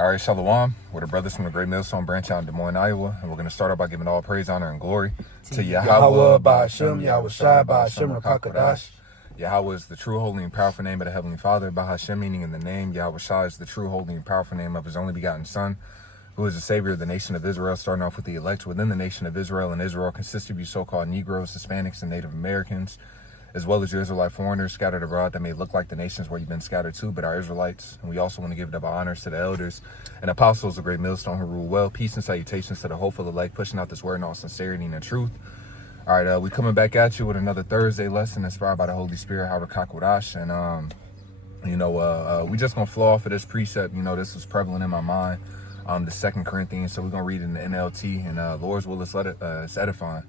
All right, Shalom. We're the brothers from the Great Millstone branch out in Des Moines, Iowa, and we're going to start off by giving all praise, honor, and glory to Yahweh, Ba'ashem, Yahweh Shai, Ba'ashem, Rakakadash. Yahweh is the true, holy, and powerful name of the Heavenly Father. Ba'ashem meaning in the name. Yahweh Shai is the true, holy, and powerful name of His only begotten Son, who is the Savior of the nation of Israel, starting off with the elect within the nation of Israel. And Israel consists of you so-called Negroes, Hispanics, and Native Americans, as well as your Israelite foreigners scattered abroad that may look like the nations where you've been scattered to, but are Israelites. And we also want to give double honors to the elders and apostles of Great Millstone who rule well. Peace and salutations to the hopeful elect, pushing out this word in all sincerity and in truth. All right, we coming back at you with another Thursday lesson inspired by the Holy Spirit, Harakakurash. And, we just going to flow off of this precept. You know, this was prevalent in my mind, the 2 Corinthians. So we're going to read it in the NLT, and Lord's will is it's edifying.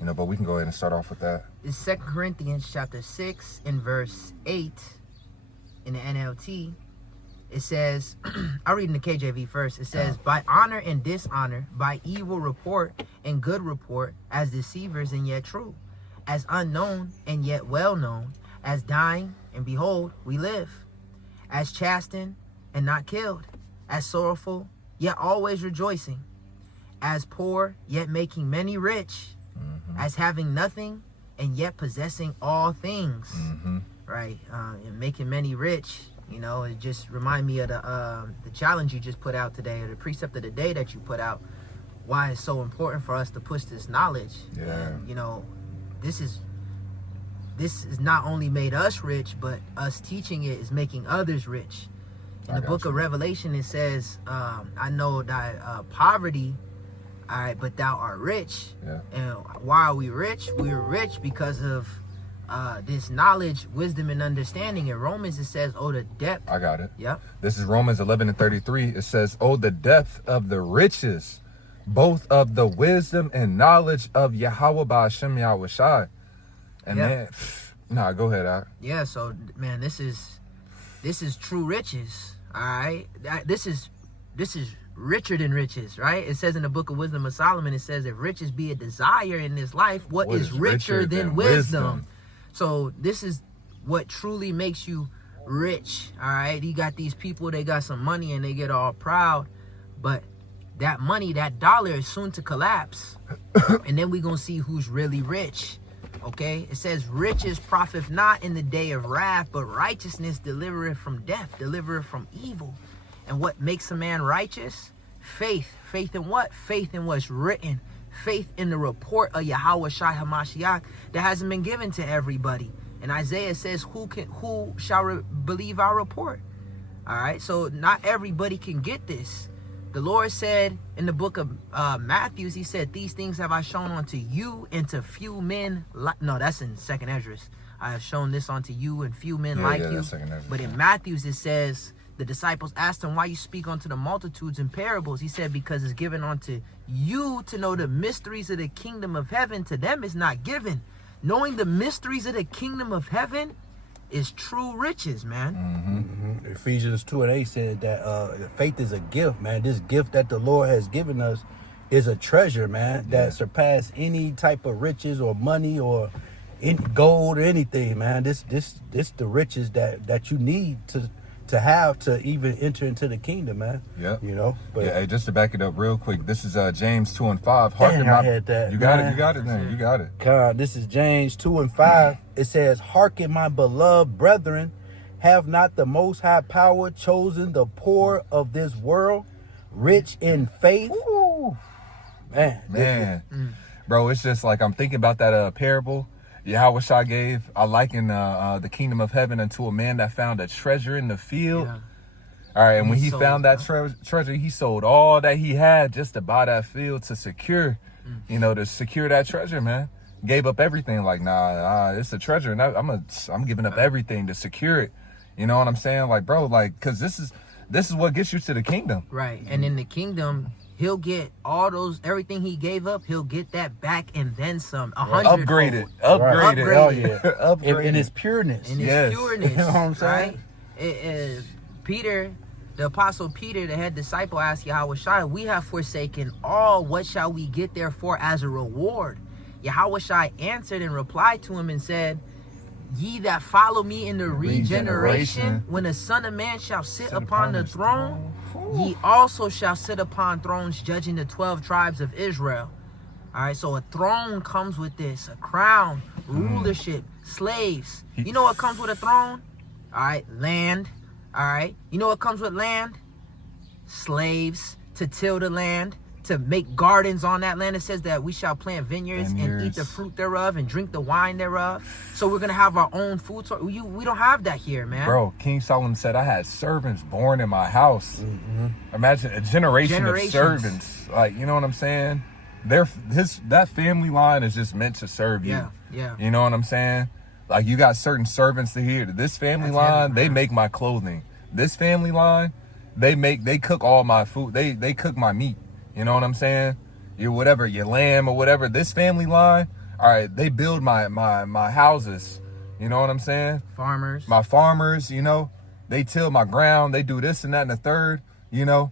You know, but we can go ahead and start off with that. It's 2 Corinthians chapter 6 and verse 8 in the NLT. It says, I'll read in the KJV first. It says, by honor and dishonor, by evil report and good report, as deceivers and yet true, as unknown and yet well known, as dying and behold, we live, as chastened and not killed, as sorrowful yet always rejoicing, as poor yet making many rich, as having nothing and yet possessing all things, right? And making many rich. You know, it just remind me of the challenge you just put out today, or the precept of the day that you put out. Why it's so important for us to push this knowledge. Yeah. And, you know, this is not only made us rich, but us teaching it is making others rich. In the book of Revelation, it says, I know that poverty, all right, but thou art rich. Yeah. And why are we rich? We're rich because of this knowledge, wisdom, and understanding. In Romans, it says, oh, the depth. I got it. Yep. This is Romans 11:33. It says, oh, the depth of the riches, both of the wisdom and knowledge of Yahweh Ba'ashem Yahweh Shai. And man, go ahead. Yeah, so, man, this is true riches, all right? This is richer than riches, right? It says in the book of Wisdom of Solomon, it says, if riches be a desire in this life, what is richer than wisdom? So this is what truly makes you rich, all right? You got these people, they got some money and they get all proud, but that money, that dollar is soon to collapse. And then we're going to see who's really rich, okay? It says, riches profit not in the day of wrath, but righteousness delivereth from death, delivereth from evil. And what makes a man righteous? Faith. Faith in what? Faith in what's written. Faith in the report of Yahweh Shai HaMashiach that hasn't been given to everybody. And Isaiah says, who shall believe our report? All right, so not everybody can get this. The Lord said in the book of Matthew, he said, these things have I shown unto you and to few men like... No, that's in 2nd Esdras. I have shown this unto you and few men like you. But in Matthew's, it says... The disciples asked him, why you speak unto the multitudes in parables? He said, because it's given unto you to know the mysteries of the kingdom of heaven. To them is not given. Knowing the mysteries of the kingdom of heaven is true riches, man. Ephesians 2:8 said that faith is a gift, man. This gift that the Lord has given us is a treasure, man, that surpass any type of riches or money or gold or anything, man. This the riches that you need to have to even enter into the kingdom, man. Yeah. You know? But hey, just to back it up real quick, this is James 2:5. You got it, man. You got it. God, this is James 2:5. It says, hearken, my beloved brethren, have not the most high power chosen the poor of this world, rich in faith? Ooh. Man. Bro, it's just like I'm thinking about that parable Yahweh Shai gave. I liken the kingdom of heaven unto a man that found a treasure in the field. Yeah. All right, and when he found that treasure, he sold all that he had just to buy that field to secure, to secure that treasure, man. Gave up everything, like, nah, it's a treasure, and I'm giving up everything to secure it. You know what I'm saying? Like, bro, like, because this is what gets you to the kingdom. Right, and in the kingdom, he'll get everything he gave up, he'll get that back and then some. 100 Upgraded. Oh, yeah. Upgraded. In his pureness. In his pureness. You know what I'm saying? Right? Peter, the apostle Peter, the head disciple, asked Yahweh Shai, we have forsaken all. What shall we get therefore as a reward? Yahweh Shai answered and replied to him and said, Ye that follow me in the regeneration, Regeneration. when the Son of Man shall sit Sit upon the his throne, throne. ye also shall sit upon thrones, judging the 12 tribes of Israel. All right, so a throne comes with this, a crown, rulership, slaves. You know what comes with a throne? All right, land. All right, you know what comes with land? Slaves to till the land, to make gardens on that land. It says that we shall plant vineyards and eat the fruit thereof and drink the wine thereof. So we're gonna have our own food. So we don't have that here, man. Bro, King Solomon said, I had servants born in my house. Imagine a generation of Generations. servants. Like, you know what I'm saying? That family line is just meant to serve you. Yeah, yeah. You know what I'm saying? Like, you got certain servants to here. This family That's line, heavy, they man. make my clothing. This family line, they cook all my food. They cook my meat. You know what I'm saying? Your lamb or whatever. This family line, all right, they build my houses. You know what I'm saying? Farmers. My farmers, you know, they till my ground. They do this and that and the third. You know,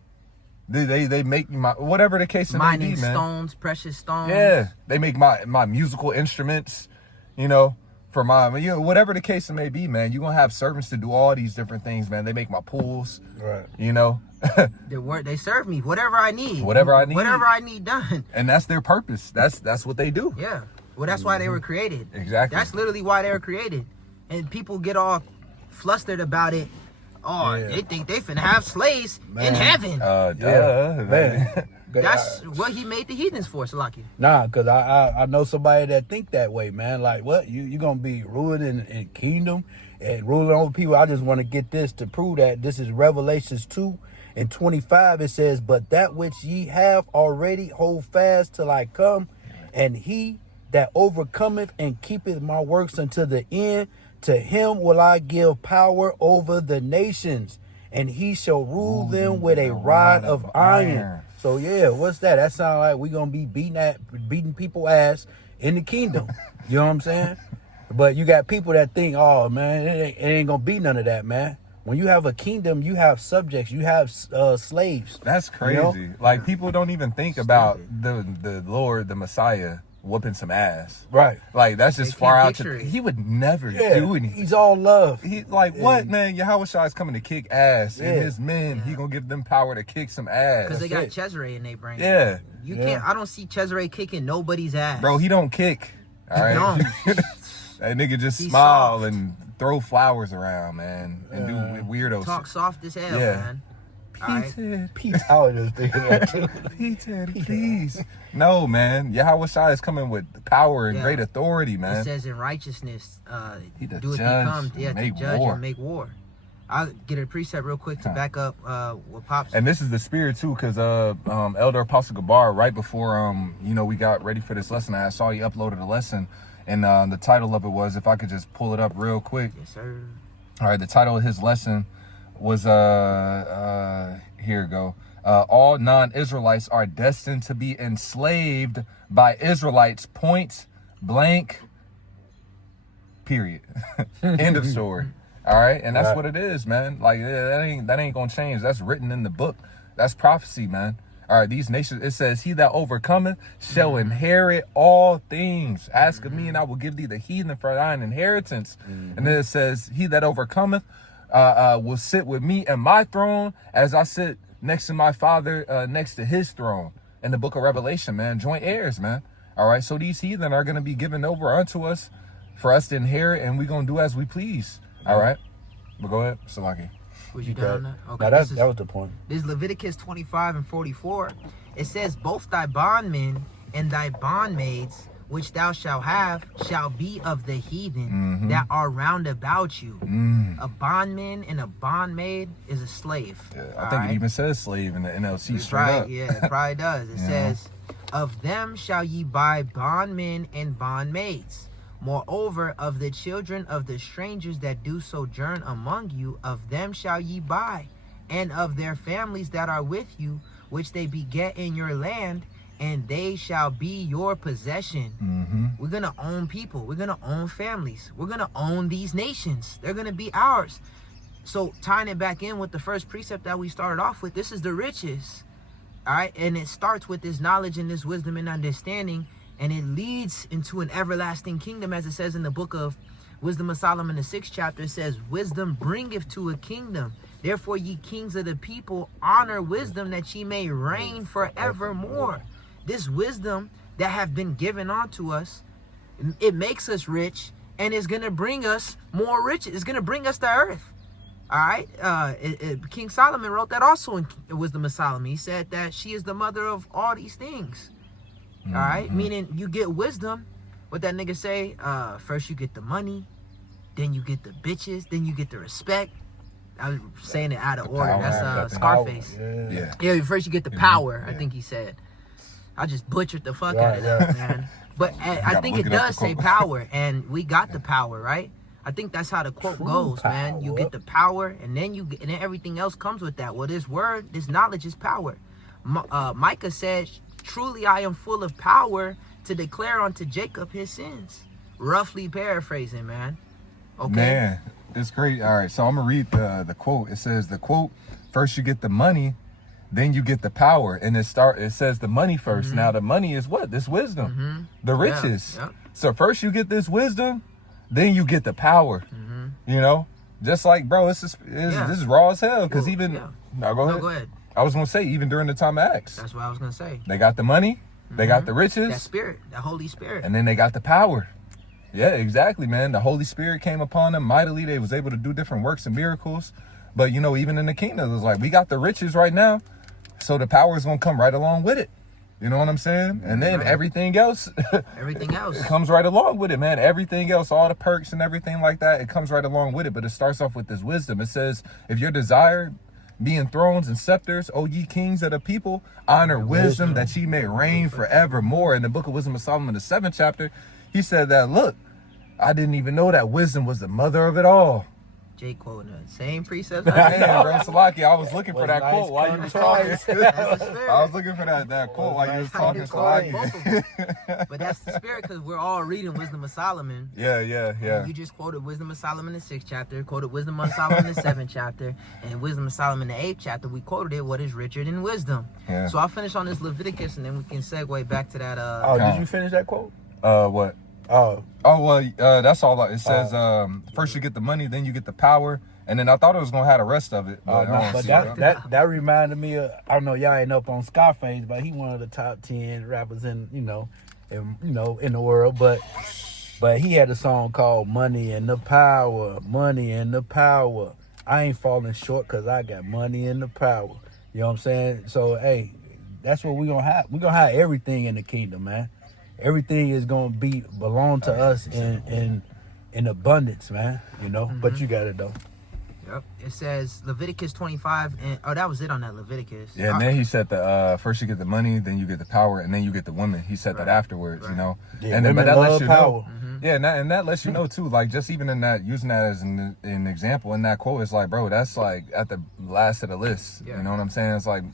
they make my whatever the case may mining be, man. stones, precious stones. Yeah, they make my musical instruments. You know, for my whatever the case may be, man. You gonna have servants to do all these different things, man. They make my pools. Right. You know. They serve me whatever I need. Whatever I need. Whatever I need done. And that's their purpose. That's what they do. Yeah. Well, that's why they were created. Exactly. That's literally why they were created. And people get all flustered about it. Oh, Yeah. they think they finna have slaves in Man. heaven. Duh, man. That's what he made the heathens for, Salaki. Nah, cause I know somebody that think that way, man. Like, what you gonna be ruling in kingdom and ruling over people? I just want to get this to prove that this is Revelations 2:25. It says, "But that which ye have already hold fast till I come, and he that overcometh and keepeth my works unto the end, to him will I give power over the nations, and he shall rule them with a rod of iron." So yeah, what's that? That sounds like we gonna be beating people ass in the kingdom. You know what I'm saying? But you got people that think, oh man, it ain't gonna be none of that, man. When you have a kingdom, you have subjects, you have slaves. That's crazy. You know? Like, people don't even think about the Lord, the Messiah, whooping some ass. Right. Like, that's just They far can't out picture to. it. He would never Yeah, do anything. he's all love. He like what, man? Yahweh Shai is coming to kick ass, and Yeah. his men, he Yeah. gonna give them power to kick some ass. Because they got it. Cesare in their brain. Yeah, You Yeah. can't. I don't see Cesare kicking nobody's ass. bro, he don't kick. All right, No. that nigga just He's smile soft. and throw flowers around, man, and do weirdo Talk shit. soft as hell, Yeah. man. All right. Peter, Pete, I was just thinking that too. Peter, please. No, man. Yahweh Shai is coming with power and Yeah. great authority, It man. says in righteousness, He the do it judge become, and to make judge war. and make war. I'll get a precept real quick to back up what Pops. And this is the spirit too, because Elder Apostle Gabar, right before we got ready for this lesson, I saw you uploaded a lesson, and the title of it was, if I could just pull it up real quick. Yes, sir. All right, the title of his lesson was here we go. All non-Israelites are destined to be enslaved by Israelites. Point blank. Period. End of story. All right, and that's Right. what it is, man. Like, that ain't gonna change. That's written in the book. That's prophecy, man. All right, these nations. It says, "He that overcometh shall inherit all things. Ask of me, and I will give thee the heathen for thine inheritance." And then it says, "He that overcometh will sit with me in my throne, as I sit next to my Father, next to His throne." In the book of Revelation, man, joint heirs, man. All right, so these heathen are gonna be given over unto us for us to inherit, and we're gonna do as we please. All right, but go ahead, Salaki. Was you done on that? Okay, Now this that was the point. This is Leviticus 25 and 44. It says, "Both thy bondmen and thy bondmaids, which thou shalt have, shall be of the heathen that are round about you." A bondman and a bondmaid is a slave. Yeah, I all think right? it even says slave in the NLC It's straight right, up. yeah, it probably does. It Yeah. says, "Of them shall ye buy bondmen and bondmaids. Moreover, of the children of the strangers that do sojourn among you, of them shall ye buy, and of their families that are with you, which they beget in your land, and they shall be your possession." We're gonna own people. We're gonna own families. We're gonna own these nations. They're gonna be ours. So tying it back in with the first precept that we started off with, this is the riches. All right, and it starts with this knowledge and this wisdom and understanding, and it leads into an everlasting kingdom, as it says in the book of Wisdom of Solomon, the 6th chapter, says, wisdom bringeth to a kingdom. Therefore, ye kings of the people, honor wisdom, that ye may reign forevermore. This wisdom that have been given unto us, it makes us rich, and it's going to bring us more riches. It's going to bring us to earth. All right. King Solomon wrote that also in Wisdom of Solomon. He said that she is the mother of all these things. All right. Meaning you get wisdom. What that nigga say? First you get the money, then you get the bitches, then you get the respect. I was saying it out of order. power, That's Scarface. Yeah. Yeah. First you get the power. I think he said. I just butchered the fuck out of that, man. But I think it does say power, and we got the power, right? I think that's how the quote goes, man. You get the power, and then and then everything else comes with that. Well, this word, this knowledge is power. Micah said, truly I am full of power to declare unto Jacob his sins. Roughly paraphrasing, man. Okay. Man, it's great. All right, so I'm gonna read the quote. It says the quote: first you get the money, then you get the power, and it says the money 1st. Now the money is what? This wisdom, the riches. Yeah. So first you get this wisdom, then you get the power. You know, just like, bro, this is raw as hell. Because no, go ahead. I was gonna say, even during the time of Acts, that's what I was gonna say. They got the money, they got the riches, that spirit, that Holy Spirit, and then they got the power. Yeah, exactly, man. The Holy Spirit came upon them mightily. They was able to do different works and miracles. But you know, even in the kingdom, it was like, we got the riches right now, so the power is gonna come right along with it. You know what I'm saying? And then everything else comes right along with it, man. Everything else, all the perks and everything like that, it comes right along with it. But it starts off with this wisdom. It says, if your desire be in thrones and scepters, O ye kings of the people, honor wisdom that ye may reign forevermore. In the book of Wisdom of Solomon, the 7th chapter, he said that, look, I didn't even know that wisdom was the mother of it all. Jay quoting the same precepts. Man, bro, Salaki, I was looking for that quote while you was talking. That's the spirit. I was looking for that quote while you was talking, Salaki. But that's the spirit, because we're all reading Wisdom of Solomon. Yeah. You just quoted Wisdom of Solomon, the 6th chapter, quoted Wisdom of Solomon, the 7th chapter, and Wisdom of Solomon, the 8th chapter. We quoted it, what is richer than wisdom? Yeah. So I'll finish on this Leviticus, and then we can segue back to that. Did you finish that quote? What? Oh, well, that's all. It says first you get the money, then you get the power, and then I thought it was gonna have the rest of it. But, that reminded me of, I don't know, y'all ain't up on Scarface, but he one of the top 10 rappers in the world. But he had a song called "Money and the Power," Money and the Power. I ain't falling short because I got money and the power. You know what I'm saying? So hey, that's what we gonna have. We gonna have everything in the kingdom, man. Everything is gonna belong to us in abundance, man. You know, but you got it though. Yep. It says Leviticus 25, and that was it on that Leviticus. Yeah, and then he said the first you get the money, then you get the power, and then you get the woman. He said that afterwards, you know. Yeah, and then, but that lets you power. know. Yeah, and that lets you know too. Like, just even in that, using that as an example in that quote, it's like, bro, that's like at the last of the list. Yeah. You know what I'm saying? It's like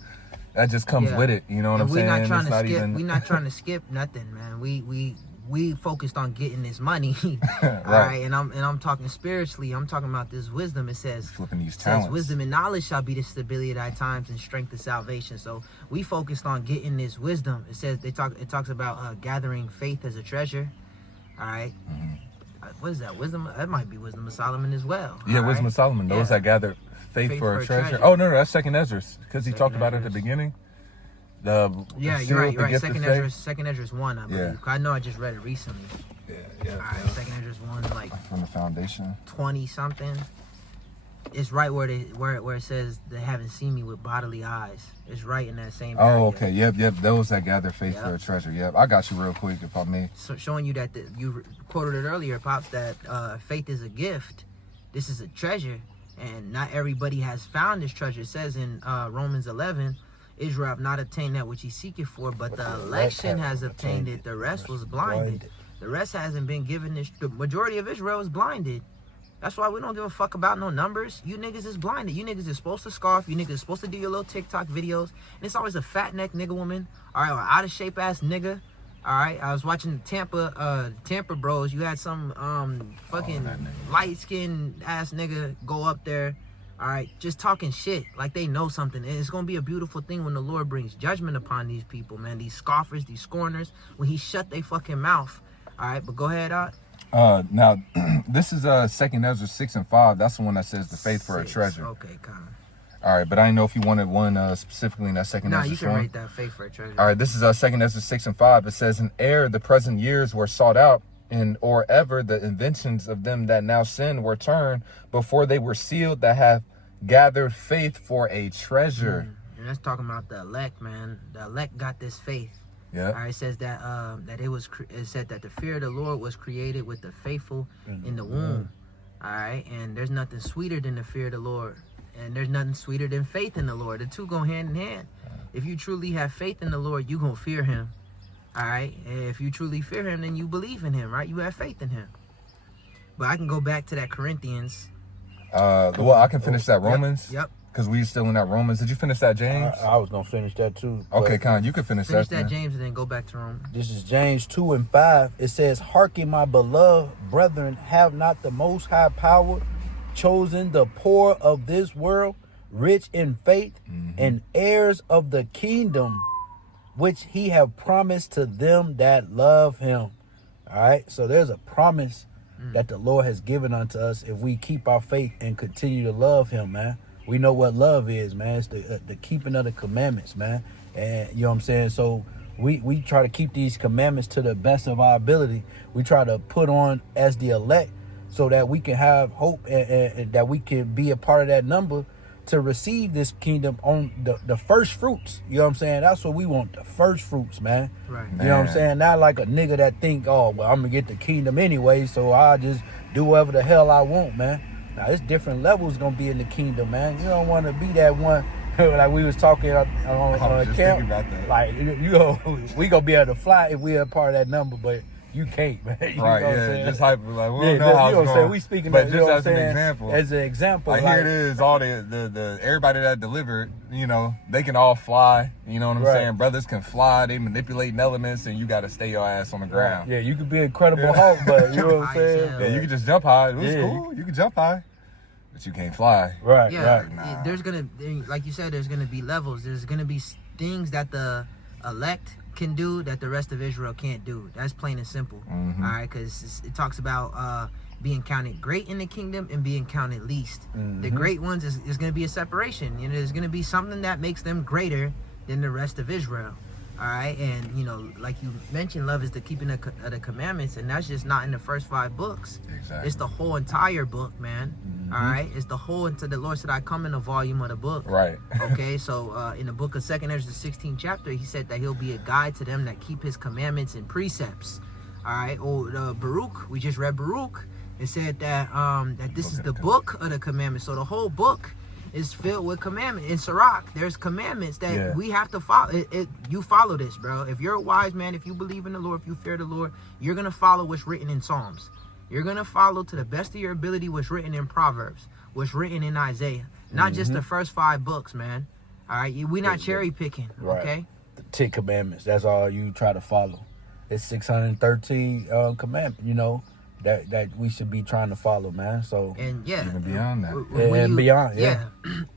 that just comes with it. You know what I'm saying? We're not trying to skip nothing, man. We focused on getting this money. Right. All right, and I'm talking spiritually. I'm talking about this wisdom. It says, flipping these talents. Wisdom and knowledge shall be the stability of thy times and strength of salvation. So we focused on getting this wisdom. It says it talks about gathering faith as a treasure. All right. What is that? Wisdom? That might be Wisdom of Solomon as well. Yeah, Wisdom of Solomon. Those that gather faith for a treasure. Oh no, that's Second Ezra, because he talked about it at the beginning. You're right. Second Ezra's 1, I believe. Yeah. I know I just read it recently. Yeah. All right, Second Ezra's 1, like from the foundation. 20 something. It's right where it says they haven't seen me with bodily eyes. It's right in that same area. Oh, okay. Yep. Those that gather faith for a treasure. Yep. I got you real quick, if I may. So showing you that you quoted it earlier, Pops, that faith is a gift. This is a treasure, and not everybody has found this treasure. It says in Romans 11. Israel have not obtained that which he seeketh for, but the election has obtained it. The rest was blinded. The rest hasn't been given this. The majority of Israel is blinded. That's why we don't give a fuck about no numbers. You niggas is blinded. You niggas is supposed to scarf. You niggas is supposed to do your little TikTok videos. And it's always a fat neck nigga woman. All right, or out of shape ass nigga. All right, I was watching Tampa Bros. You had some fucking light skinned ass nigga go up there. All right, just talking shit like they know something. And it's going to be a beautiful thing when the Lord brings judgment upon these people, man. These scoffers, these scorners, when he shut their fucking mouth. All right, but go ahead, Now, this is 2nd Ezra 6 and 5. That's the one that says the faith for a 6. treasure. Okay, kind of. All right, but I didn't know if you wanted one specifically in that 2nd No, Ezra you can one. rate that faith for a treasure. All right, this is 2nd Ezra 6 and 5. It says, "In ere the present years were sought out, and or ever the inventions of them that now sin were turned, before they were sealed, that have gathered faith for a treasure." And that's talking about the elect, man. The elect got this faith. Yeah. All right, it says that it said that the fear of the Lord was created with the faithful in the womb. All right, and there's nothing sweeter than the fear of the Lord, and there's nothing sweeter than faith in the Lord. The two go hand in hand. If you truly have faith in the Lord, you gonna fear Him. All right, and if you truly fear Him, then you believe in Him, right? You have faith in Him. But I can go back to that Corinthians. Well, I can finish that Romans. Yep. Because we still in that Romans. Did you finish that, James? I was gonna finish that too. Okay, but Con, you can finish Finish that. that, then. James, and then go back to Rome. This is James 2 and 5. It says, "Hearken, my beloved brethren, have not the Most High power chosen the poor of this world, rich in faith, and heirs of the kingdom, which He have promised to them that love Him." All right, so there's a promise that the Lord has given unto us if we keep our faith and continue to love Him, man. We know what love is, man. It's the keeping of the commandments, man. And you know what I'm saying? So we try to keep these commandments to the best of our ability. We try to put on as the elect so that we can have hope and that we can be a part of that number to receive this kingdom on the first fruits. You know what I'm saying? That's what we want, the first fruits, man. Right. You know what I'm saying? Not like a nigga that think, oh, well, I'm going to get the kingdom anyway, so I'll just do whatever the hell I want, man. Now, there's different levels going to be in the kingdom, man. You don't want to be that one, like we was talking on just camp. thinking about that. Like, we going to be able to fly if we're a part of that number, but you can't, man. You Right, know what I'm yeah. saying? Just hype, like, we Yeah, don't know how you know it's what I'm saying? going. We speaking but of, just as an example. As an example. Like, here it is, all the everybody that delivered, they can all fly. You know what I'm Right. saying? Brothers can fly. They manipulating elements, and you got to stay your ass on the ground. Yeah, you could be Incredible Hulk, but you know what I'm saying? High Yeah, you can just jump high. It was Yeah. cool. You can jump high, but you can't fly. Right, Yeah, right. Nah. there's gonna, like you said, there's gonna be levels. There's gonna be things that the elect can do that the rest of Israel can't do. That's plain and simple. Mhm. All right, because it talks about being counted great in the kingdom and being counted least. The great ones is going to be a separation. There's going to be something that makes them greater than the rest of Israel. All right, and like you mentioned, love is the keeping of the commandments, and that's just not in the first 5 books. Exactly. It's the whole entire book, man. All right, it's the whole. Into the Lord said, "I come in a volume of the book." Right. Okay, so in the book of 2nd Ezra, the 16th chapter, He said that He'll be a guide to them that keep His commandments and precepts. All right, or Baruch, we just read Baruch. It said that that this is the book of the commandments. So the whole book is filled with commandments. In Sirach, there's commandments that we have to follow. You follow this, bro. If you're a wise man, if you believe in the Lord, if you fear the Lord, you're gonna follow what's written in Psalms. You're gonna follow to the best of your ability what's written in Proverbs, what's written in Isaiah. Not just the first 5 books, man. All right, we're not cherry picking. Right. Okay. The 10 commandments. That's all you try to follow. It's 613 commandments, that we should be trying to follow, man. So And yeah, Even beyond that. And beyond, yeah.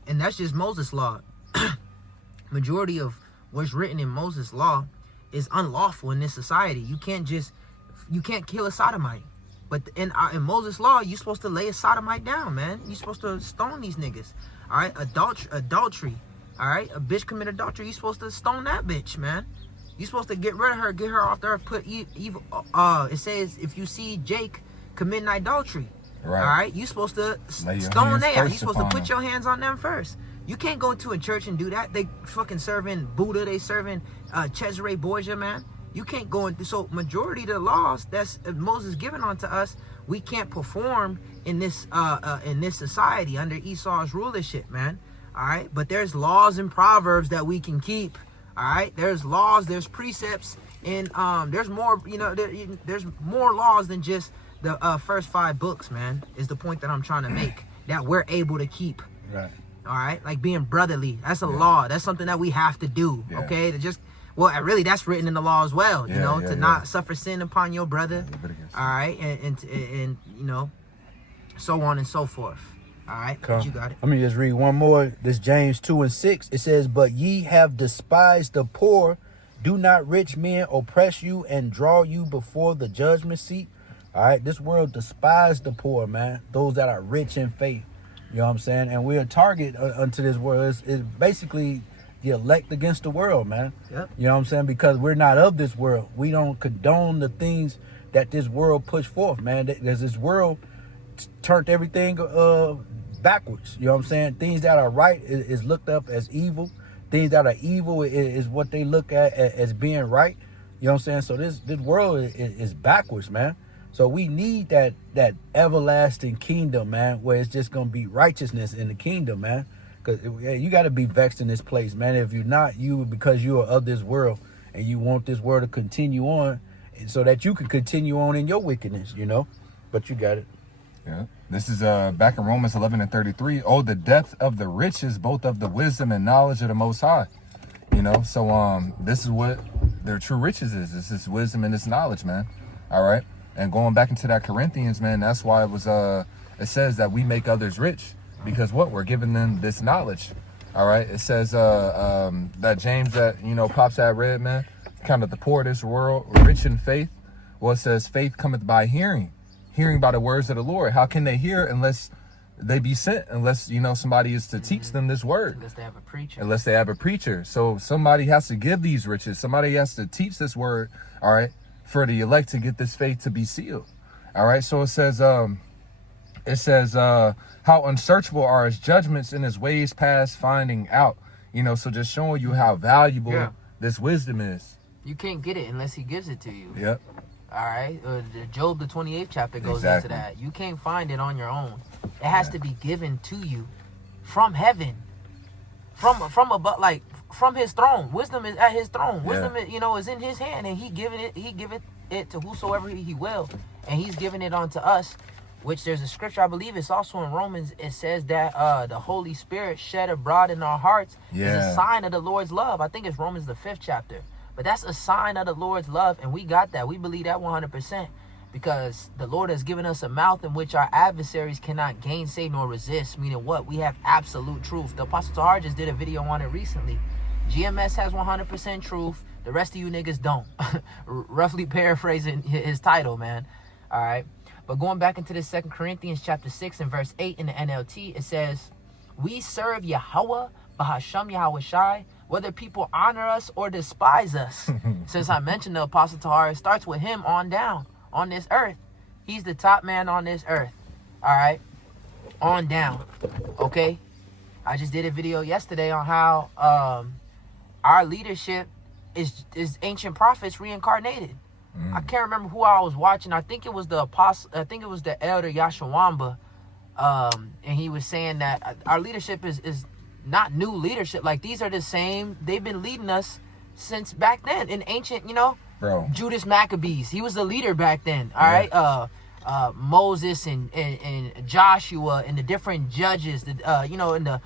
And that's just Moses' law. Majority of what's written in Moses' law is unlawful in this society. You can't kill a sodomite. But in Moses' law, you're supposed to lay a sodomite down, man. You're supposed to stone these niggas. All right, adultery. All right, a bitch commit adultery. You're supposed to stone that bitch, man. You're supposed to get rid of her, get her off the earth, put evil. It says if you see Jake committing idolatry, Right. all right, you're supposed to Lay your stone hands there. You're first supposed to upon put them. your hands on them first. You can't go into a church and do that. They fucking serving Buddha. They serving Cesare Borgia, man. You can't go into. So majority of the laws that's Moses given unto us, we can't perform in this society under Esau's rulership, man. All right, but there's laws and proverbs that we can keep. All right, there's laws, there's precepts, and there's more. There's more laws than just the first 5 books, man. Is the point that I'm trying to make that we're able to keep. right. All right, like being brotherly. That's a law. That's something that we have to do. Yeah. Okay, really that's written in the law as well. Yeah, Not suffer sin upon your brother. Leviticus. All right, and so on and so forth. All right, but you got it. Let me just read one more. This James 2 and 6. It says, "But ye have despised the poor. Do not rich men oppress you and draw you before the judgment seat? All right, this world despises the poor, man. Those that are rich in faith. You know what I'm saying? And we're a target unto this world. It's basically the elect against the world, man. Yep. You know what I'm saying? Because we're not of this world. We don't condone the things that this world push forth, man. There's this world turned everything backwards. You know what I'm saying? Things that are right is looked up as evil. Things that are evil is what they look at as being right. You know what I'm saying? So this world is backwards, man. So we need that everlasting kingdom, man, where it's just gonna be righteousness in the kingdom, man. Because you got to be vexed in this place, man. If you're not, because you are of this world and you want this world to continue on, so that you can continue on in your wickedness, you know. But you got it. Yeah. This is back in Romans 11:33. Oh, the depth of the riches, both of the wisdom and knowledge of the Most High. You know, so this is what their true riches is. This is wisdom and this knowledge, man. All right. And going back into that Corinthians, man, that's why it says that we make others rich, because what, we're giving them this knowledge. All right. It says that James that, you know, Pops had read, man, kind of the poor of this world, rich in faith. Well, it says faith cometh by hearing by the words of the Lord. How can they hear unless they be sent, unless, you know, somebody is to teach them this word? Unless they have a preacher. So somebody has to give these riches. Somebody has to teach this word, all right, for the elect to get this faith to be sealed. All right. So it says how unsearchable are his judgments and his ways past finding out. You know, so just showing you how valuable this wisdom is. You can't get it unless he gives it to you. Yep. All right. Job, the 28th chapter goes into that. You can't find it on your own. It has to be given to you from heaven, from above, like from his throne. Wisdom is at his throne. Wisdom, is, you know, is in his hand, and he giveth it to whosoever he will, and he's giving it unto us. Which there's a scripture, I believe it's also in Romans. It says that the Holy Spirit shed abroad in our hearts is a sign of the Lord's love. I think it's Romans the 5th chapter. But that's a sign of the Lord's love, and we got that. We believe that 100%, because the Lord has given us a mouth in which our adversaries cannot gainsay nor resist. Meaning what? We have absolute truth. The Apostle Tahar just did a video on it recently. GMS has 100% truth. The rest of you niggas don't. Roughly paraphrasing his title, man. All right. But going back into the 2 Corinthians chapter 6 and verse 8 in the NLT, it says, we serve Yahweh, Bahasham Yahweh Shai, whether people honor us or despise us. Since I mentioned the Apostle Tahar, it starts with him on down on this earth. He's the top man on this earth. All right. On down. Okay. I just did a video yesterday on how our leadership is ancient prophets reincarnated. I can't remember who I was watching. I think it was the apostle. I think it was the elder Yashawamba. And he was saying that our leadership is not new leadership. Like, these are the same. They've been leading us since back then in ancient, you know, Bro. Judas Maccabees. He was the leader back then. All right. Moses and Joshua and the different judges, you know, and the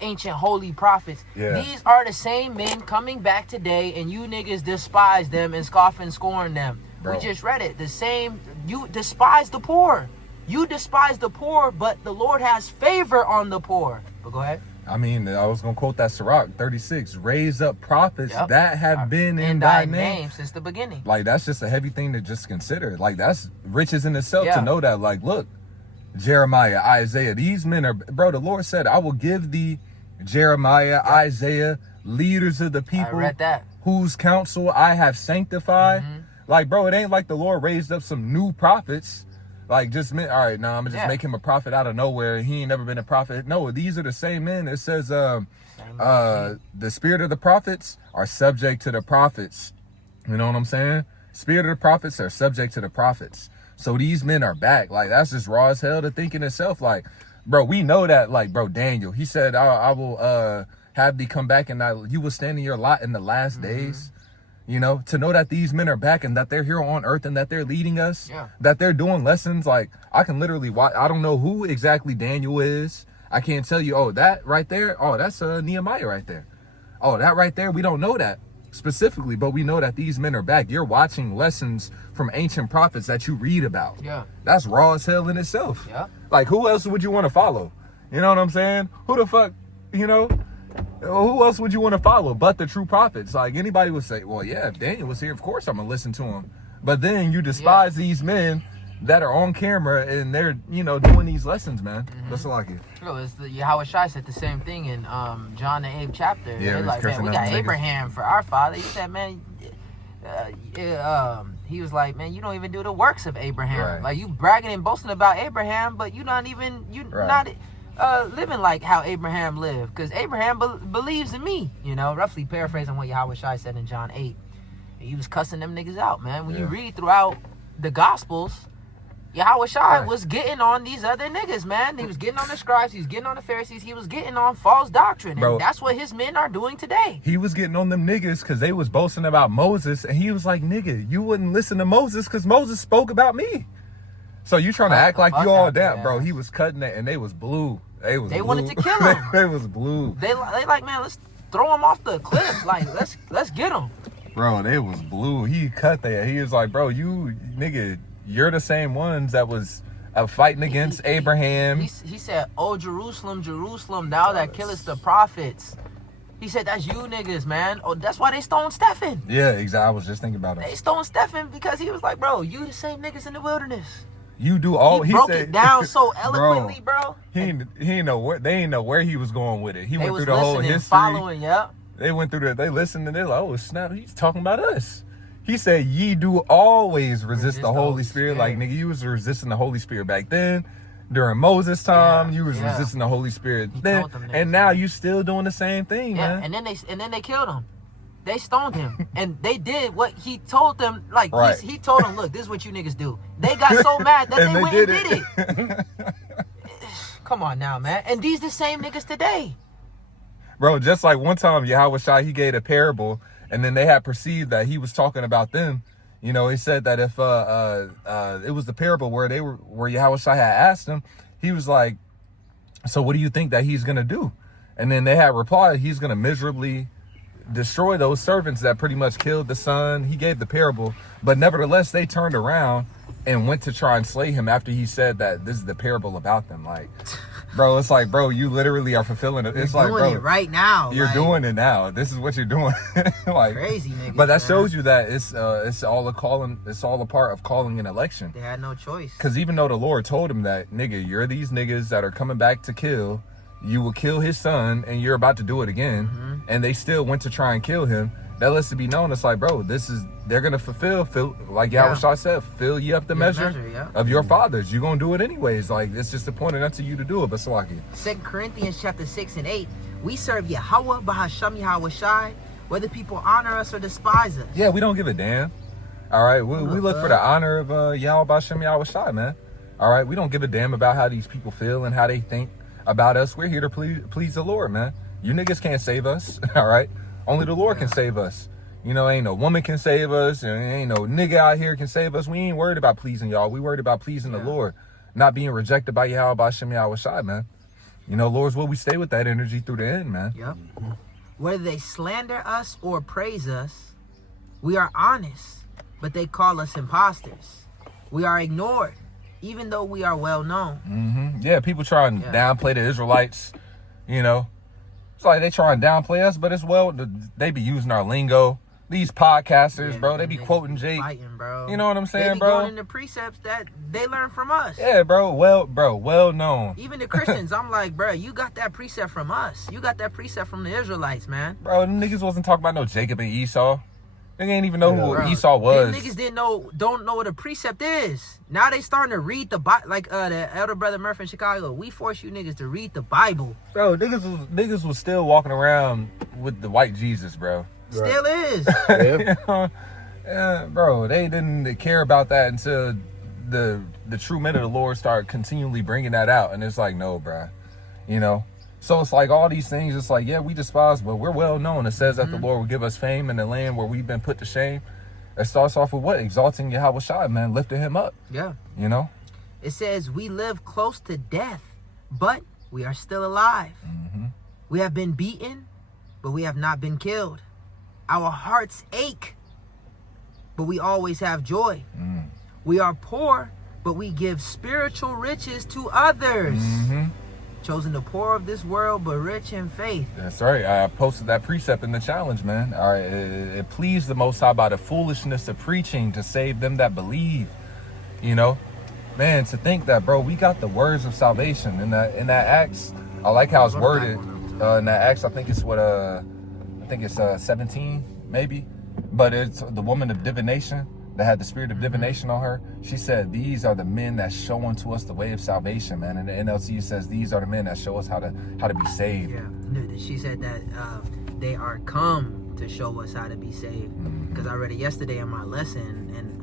ancient holy prophets. Yeah. These are the same men coming back today, and you niggas despise them and scoff and scorn them. Bro. We just read it. The same. You despise the poor. You despise the poor, but the Lord has favor on the poor. But go ahead. I mean, I was going to quote that Sirach 36, raise up prophets that have been in thy name since the beginning. Like, that's just a heavy thing to just consider. Like, that's riches in itself to know that. Like, look, Jeremiah, Isaiah, these men are, bro, the Lord said, I will give thee Jeremiah, Isaiah, leaders of the people. I read that. Whose counsel I have sanctified. Like, bro, it ain't like the Lord raised up some new prophets. Like, just all right, now I'm gonna just make him a prophet out of nowhere. He ain't never been a prophet. No, these are the same men. It says the spirit of the prophets are subject to the prophets. You know what I'm saying? Spirit of the prophets are subject to the prophets. So these men are back. Like, that's just raw as hell to think in itself. Like, bro, we know that, like, bro, Daniel, he said, I will have thee come back and you will stand in your lot in the last days. You know, to know that these men are back and that they're here on earth and that they're leading us, that they're doing lessons. Like, I can literally watch. I don't know who exactly Daniel is. I can't tell you, oh, that right there. Oh, that's Nehemiah right there. Oh, that right there. We don't know that specifically, but we know that these men are back. You're watching lessons from ancient prophets that you read about. Yeah. That's raw as hell in itself. Yeah. Like, who else would you want to follow? You know what I'm saying? Who the fuck, you know? Who else would you want to follow but the true prophets? Like, anybody would say, well, yeah, if Daniel was here, of course I'm going to listen to him. But then you despise these men that are on camera and they're doing these lessons, man. That's like it. Bro, it's the Yahweh Shai said the same thing in John the 8th chapter. Yeah, They're he's like, man, cursing we out got the niggas. Abraham for our father. He said, man, he was like, man, you don't even do the works of Abraham. Right. Like, you bragging and boasting about Abraham, but you're not living like how Abraham lived. Because Abraham believes in me, roughly paraphrasing what Yahweh Shai said in John 8. He was cussing them niggas out, man. When you read throughout the Gospels, Yahweh Shai was getting on these other niggas, man. He was getting on the scribes. He was getting on the Pharisees. He was getting on false doctrine. Bro, and that's what his men are doing today. He was getting on them niggas because they was boasting about Moses. And he was like, nigga, you wouldn't listen to Moses because Moses spoke about me. So you trying to act like you all that, bro. He was cutting it and they was blue. They wanted to kill him. They was blue. They like, man, let's throw him off the cliff. Like, let's get him. Bro, they was blue. He cut that. He was like, bro, you're the same ones that was fighting against Abraham. He said, "Oh Jerusalem, Jerusalem, thou that killest the prophets." He said, "That's you niggas, man." Oh, that's why they stoned Stephen. Yeah, exactly. I was just thinking about it. They stoned Stephen because he was like, "Bro, you the same niggas in the wilderness." You do all. He broke it down so eloquently, bro. He ain't know where. They ain't know where he was going with it. He went was through the whole listening, history. following. Yep. They went through they listened and they're like, oh snap, he's talking about us. He said, ye do always resist the Holy Spirit. Like, nigga, you was resisting the Holy Spirit back then. During Moses' time, you was resisting the Holy Spirit then. And now you still doing the same thing, man. And then they killed him. They stoned him. And they did what he told them. Like, he told them, look, this is what you niggas do. They got so mad that they went and did it. Come on now, man. And these the same niggas today. Bro, just like one time Yahweh Shai, he gave a parable, and then they had perceived that he was talking about them. He said that if it was the parable where Yahweh Shai had asked him, he was like, so what do you think that he's gonna do? And then they had replied, he's gonna miserably destroy those servants that pretty much killed the son. He gave the parable, but nevertheless they turned around and went to try and slay him after he said that this is the parable about them. Like, bro, it's like, bro, you literally are fulfilling it. It's you're like, doing bro, it right now. You're doing it now. This is what you're doing. Like, crazy niggas. But that shows you that it's all a part of calling an election. They had no choice. Because even though the Lord told him that, nigga, you're these niggas that are coming back to kill, you will kill his son, and you're about to do it again, and they still went to try and kill him. That lets it be known. It's like, bro, they're gonna fulfill, like Yahweh Shai said, fill you up the measure of your fathers. You're gonna do it anyways. Like, it's just appointed unto you to do it. But Salaki. 2 Corinthians chapter 6 and 8. We serve Yahweh Bahasham Yahweh Shai, whether people honor us or despise us. Yeah, we don't give a damn. All right, we look for the honor of Yahweh Bahasham Yahweh Shai, man. All right, we don't give a damn about how these people feel and how they think about us. We're here to please the Lord, man. You niggas can't save us. All right. Only the Lord can save us. Ain't no woman can save us, and ain't no nigga out here can save us. We ain't worried about pleasing y'all. We worried about pleasing the Lord, not being rejected by Yahweh Bashem Yahweh Shai, man. Lord's will we stay with that energy through the end, man. Yep. Whether they slander us or praise us, we are honest, but they call us imposters. We are ignored, even though we are well known. Yeah, people try and downplay the Israelites, It's like they try and downplay us, but they be using our lingo. These podcasters, bro, they be quoting Jake. Fighting, bro. You know what I'm saying, they be bro? going into precepts that they learn from us. Yeah, bro, well known. Even the Christians, I'm like, bro, you got that precept from us. You got that precept from the Israelites, man. Bro, them niggas wasn't talking about no Jacob and Esau. They ain't even know who Esau was. Them niggas don't know what a precept is. Now they starting to read the Bible, like the elder brother Murphy in Chicago. We force you niggas to read the Bible. Bro, niggas was still walking around with the white Jesus, bro. Still is. Yeah, bro, they didn't care about that until the true men of the Lord start continually bringing that out, and it's like, no, bro, So it's like all these things, it's like, yeah, we despise, but we're well known. It says that the Lord will give us fame in the land where we've been put to shame. It starts off with what? Exalting Yahweh Shai, man, lifting him up. Yeah. It says we live close to death, but we are still alive. We have been beaten, but we have not been killed. Our hearts ache, but we always have joy. We are poor, but we give spiritual riches to others. Chosen the poor of this world, but rich in faith. That's right. I posted that precept in the challenge, man. All right, it pleased the Most High by the foolishness of preaching to save them that believe. man, to think that, bro, we got the words of salvation in that Acts. I like how it's worded. In that Acts, I think it's 17 maybe, but it's the woman of divination that had the spirit of divination on her. She said, "These are the men that show unto us the way of salvation, man." And the NLT says, "These are the men that show us how to be saved." Yeah, she said that they are come to show us how to be saved. Because I read it yesterday in my lesson, and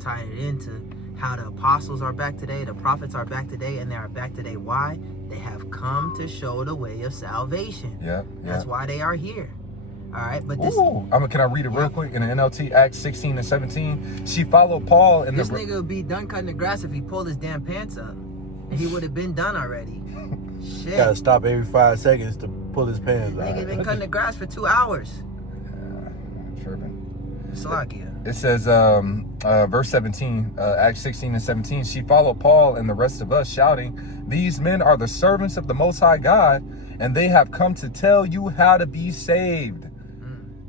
tied it into how the apostles are back today, the prophets are back today, and they are back today. Why? They have come to show the way of salvation. Yeah, that's why they are here. All right, but this. Can I read it real quick in the NLT? Acts 16 and 17. She followed Paul in this nigga would be done cutting the grass if he pulled his damn pants up, and he would have been done already. Shit. Gotta stop every 5 seconds to pull his pants out. Nigga's been cutting the grass for 2 hours. Salakia. It says, verse 17, Acts 16 and 17, she followed Paul and the rest of us, shouting, "These men are the servants of the Most High God, and they have come to tell you how to be saved."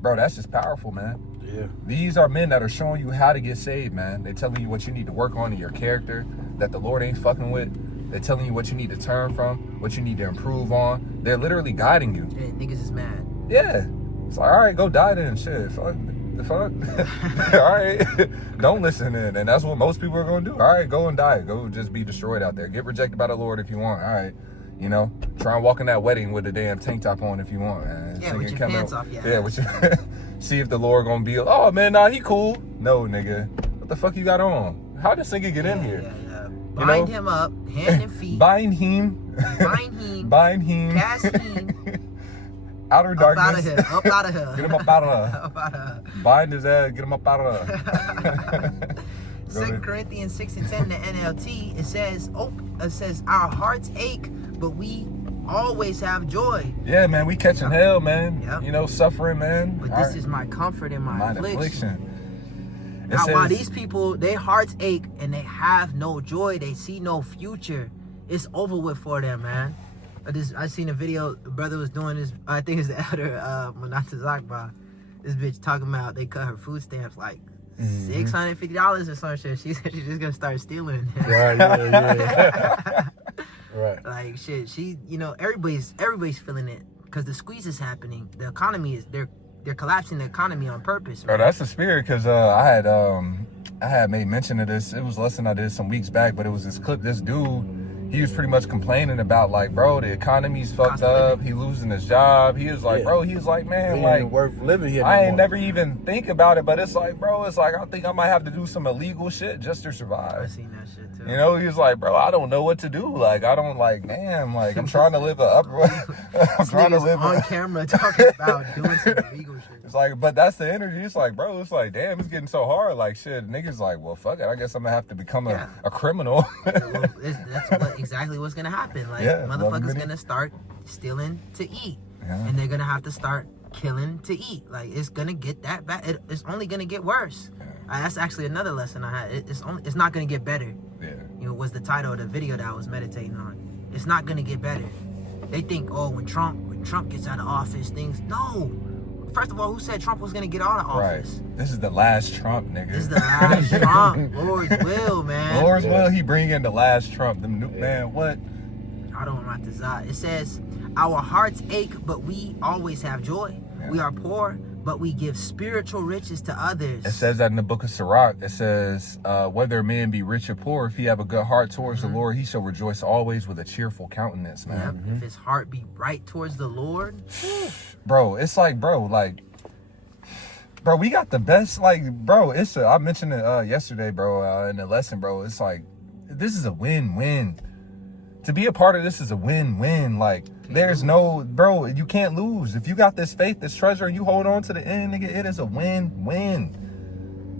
Bro, that's just powerful, man. Yeah. These are men that are showing you how to get saved, man. They're telling you what you need to work on in your character that the Lord ain't fucking with. They're telling you what you need to turn from, what you need to improve on. They're literally guiding you. Yeah, niggas is mad. Yeah. It's like, all right, go die then. Shit. Fuck. All right. Don't listen in. And that's what most people are going to do. All right, go and die. Go just be destroyed out there. Get rejected by the Lord if you want. All right. Try and walk in that wedding with a damn tank top on if you want, man. Yeah, with your pants off, yeah. See if the Lord gonna be, oh man, nah, he cool. No, nigga. What the fuck you got on? How did this nigga get in here? Yeah. Bind him up, hand and feet. Bind him. Bind him. Cast him. Outer darkness. Up out of here. Get him up out of her. Up out of her. Bind his ass, get him up out of her. 2 Corinthians 6 and 10 in the NLT, it says, our hearts ache, but we always have joy. Yeah, man, we catching hell, man. Yep. Suffering, man. But this is my comfort in my affliction. Now, while these people, their hearts ache and they have no joy, they see no future, it's over with for them, man. I seen a video, a brother was doing this, I think it's the elder, Manata Zakba. This bitch talking about they cut her food stamps like $650 or some shit. She said she's just gonna start stealing. Right, yeah. Right. Like shit, she, everybody's feeling it because the squeeze is happening. The economy is they're collapsing the economy on purpose. Right? Oh, that's the spirit, because I had made mention of this. It was a lesson I did some weeks back, but it was this clip. This dude, he was pretty much complaining about, like, bro, the economy's fucked up. He losing his job. He was like, bro, he was like, man, like, worth living here. I ain't never even think about it, but it's like, bro, I think I might have to do some illegal shit just to survive. I seen that shit too. He was like, bro, I don't know what to do. Like, I don't, like, damn, like, I'm trying to live I'm trying to live on camera talking about doing some illegal shit. It's like, but that's the energy. It's like, bro, it's like, damn, it's getting so hard. Like, shit, niggas like, well, fuck it. I guess I'm gonna have to become a criminal. That's exactly what's gonna happen. Like, motherfuckers gonna start stealing to eat, and they're gonna have to start killing to eat. Like, it's gonna get that bad. It's only gonna get worse. That's actually another lesson I had. It's not gonna get better. Was the title of the video that I was meditating on. It's not gonna get better. They think, oh, when Trump gets out of office, things. No. First of all, who said Trump was gonna get out of office? Right. This is the last Trump, nigga. This is the last Trump. Lord's will, man. Lord's will. He bring in the last Trump. Man, what? I don't want to zot. It says, our hearts ache, but we always have joy. We are poor, but we give spiritual riches to others. It says that in the book of Sirach. It says, whether a man be rich or poor, if he have a good heart towards the Lord, he shall rejoice always with a cheerful countenance, man. If his heart be right towards the Lord. Bro, it's like, bro, we got the best, like, bro, I mentioned it yesterday, bro, in the lesson, bro. It's like, this is a win-win. To be a part of this is a win-win. Like, there's no, bro, you can't lose. If you got this faith, this treasure, and you hold on to the end, nigga, it is a win-win.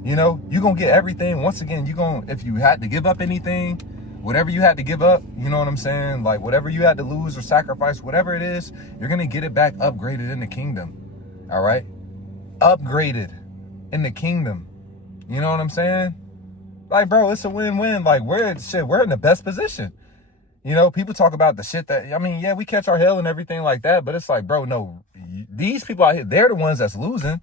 You're going to get everything. Once again, if you had to give up anything, whatever you had to give up, you know what I'm saying? Like, whatever you had to lose or sacrifice, whatever it is, you're going to get it back upgraded in the kingdom. All right? Upgraded in the kingdom. You know what I'm saying? Like, bro, it's a win-win. Like, we're in the best position. People talk about the shit that, we catch our hell and everything like that, but it's like, bro, no, these people out here, they're the ones that's losing,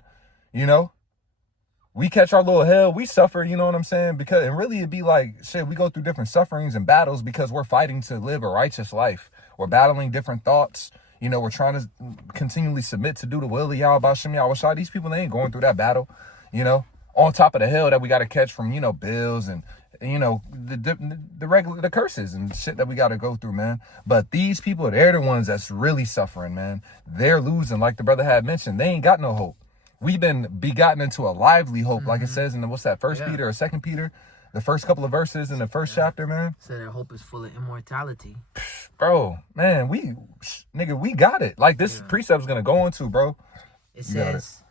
We're we catch our little hell, we suffer, you know what I'm saying? Because, and really it'd be like, shit, we go through different sufferings and battles because we're fighting to live a righteous life. We're battling different thoughts. You know, we're trying to continually submit to do the will of Yahweh Shem Yahweh. These people, they ain't going through that battle, you know, on top of the hell that we got to catch from, you know, bills and, you know, the curses and shit that we got to go through, man. But these people, they're the ones that's really suffering, man. They're losing, like the brother had mentioned. They ain't got no hope. We've been begotten into a lively hope, like it says in the, what's that, First Peter or Second Peter, the first couple of verses in the first chapter, man. So their hope is full of immortality. Bro, man, we got it. Like this precept's gonna go into, bro. It says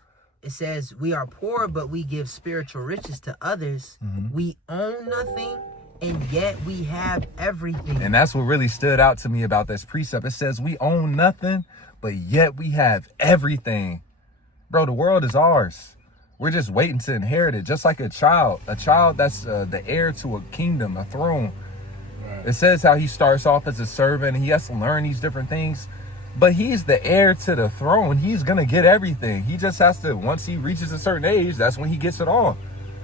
we are poor, but we give spiritual riches to others. We own nothing, and yet we have everything. And that's what really stood out to me about this precept. It says we own nothing, but yet we have everything. Bro, the world is ours. We're just waiting to inherit it, just like a child that's the heir to a kingdom, a throne. It says how he starts off as a servant and he has to learn these different things, but he's the heir to the throne. He's going to get everything. He just has to, once he reaches a certain age, that's when he gets it all.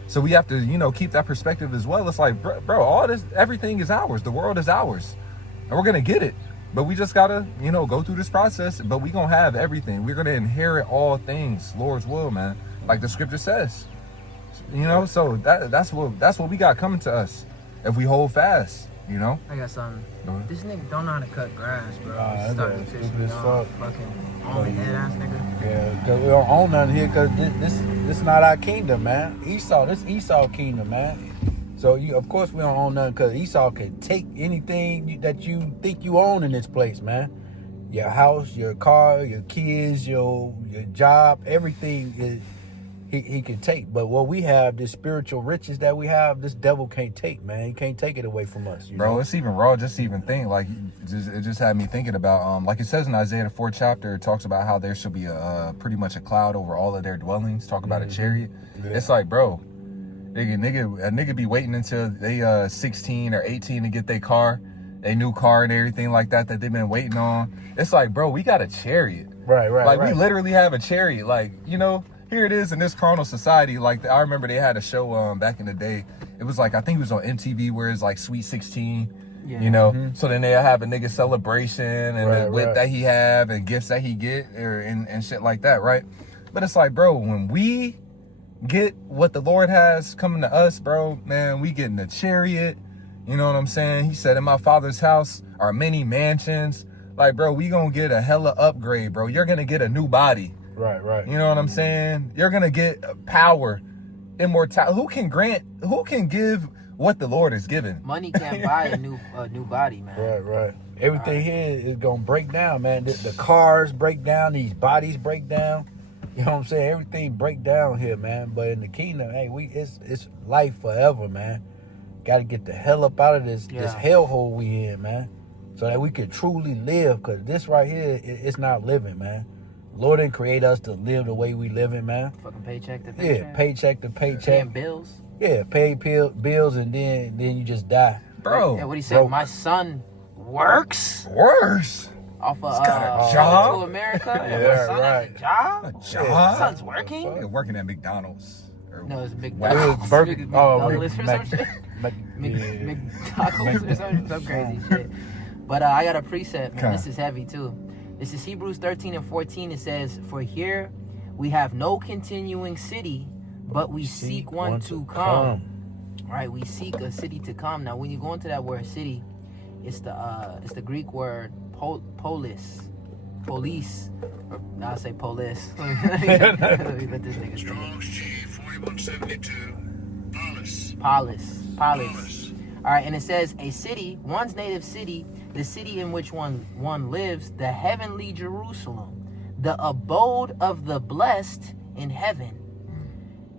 So we have to, you know, keep that perspective as well. It's like, bro, all this, everything is ours. The world is ours and we're going to get it. But we just got to, you know, go through this process, but we're going to have everything. We're going to inherit all things, Lord's will, man. Like the scripture says, you know, so that's what we got coming to us if we hold fast, you know. I got something. This nigga don't know how to cut grass, bro. That's Starting to piss me off. Fucking only head ass nigga. Yeah, because we don't own nothing here because this not our kingdom, man. This Esau kingdom, man. So of course we don't own nothing because Esau can take anything that you think you own in this place, man. Your house, your car, your kids, your job, everything is he can take. But what we have, this spiritual riches that we have, this devil can't take, man. He can't take it away from us. Bro, it's even raw just to even think. Like, it just had me thinking about, like it says in Isaiah, the 4th chapter, it talks about how there should be a pretty much a cloud over all of their dwellings. Talk about a chariot. Yeah. It's like, bro, a nigga be waiting until they 16 or 18 to get their car, a new car and everything like that they've been waiting on. It's like, bro, we got a chariot. Right. Like, we literally have a chariot. Like, you know, here it is in this carnal society. Like, I remember they had a show back in the day. It was like, I think it was on MTV, where it's like Sweet 16. Yeah. You know, so then they'll have a nigga celebration and the whip that he have and gifts that he get and shit like that, right? But it's like, bro, when we get what the Lord has coming to us, bro, man, we getting a chariot. You know what I'm saying? He said, in my Father's house are many mansions. Like, bro, we gonna get a hella upgrade, bro. You're gonna get a new body. Right. You know what I'm saying? You're gonna get power, immortality. Who can give what the Lord has given? Money can't buy a new body, man. Right. Everything here is gonna break down, man. The cars break down, these bodies break down. You know what I'm saying? Everything break down here, man. But in the kingdom, hey, it's life forever, man. Got to get the hell up out of this hellhole we in, man, so that we can truly live. Cause this right here, it's not living, man. Lord didn't create us to live the way we living, man. Fucking paycheck to paycheck. Yeah, paycheck to paycheck. Paying bills. Yeah, pay bills and then you just die, bro. Yeah, what he said? My son works. Off of got a job to America. Yeah, son right. has a job. A job. His son's working. You're working at McDonald's. No, it's McDonald's. McDonald's or some shit. McDonald's or some crazy shit. But I got a precept, man. This is heavy too. This is Hebrews 13:14. It says, "For here we have no continuing city, but we seek one to come." Right, we seek a city to come. Now, when you go into that word city, it's the Greek word police. Or now I say police. Let me let this nigga Strong's G4172. Polis. All right, and it says a city, one's native city, the city in which one lives, the heavenly Jerusalem, the abode of the blessed in heaven.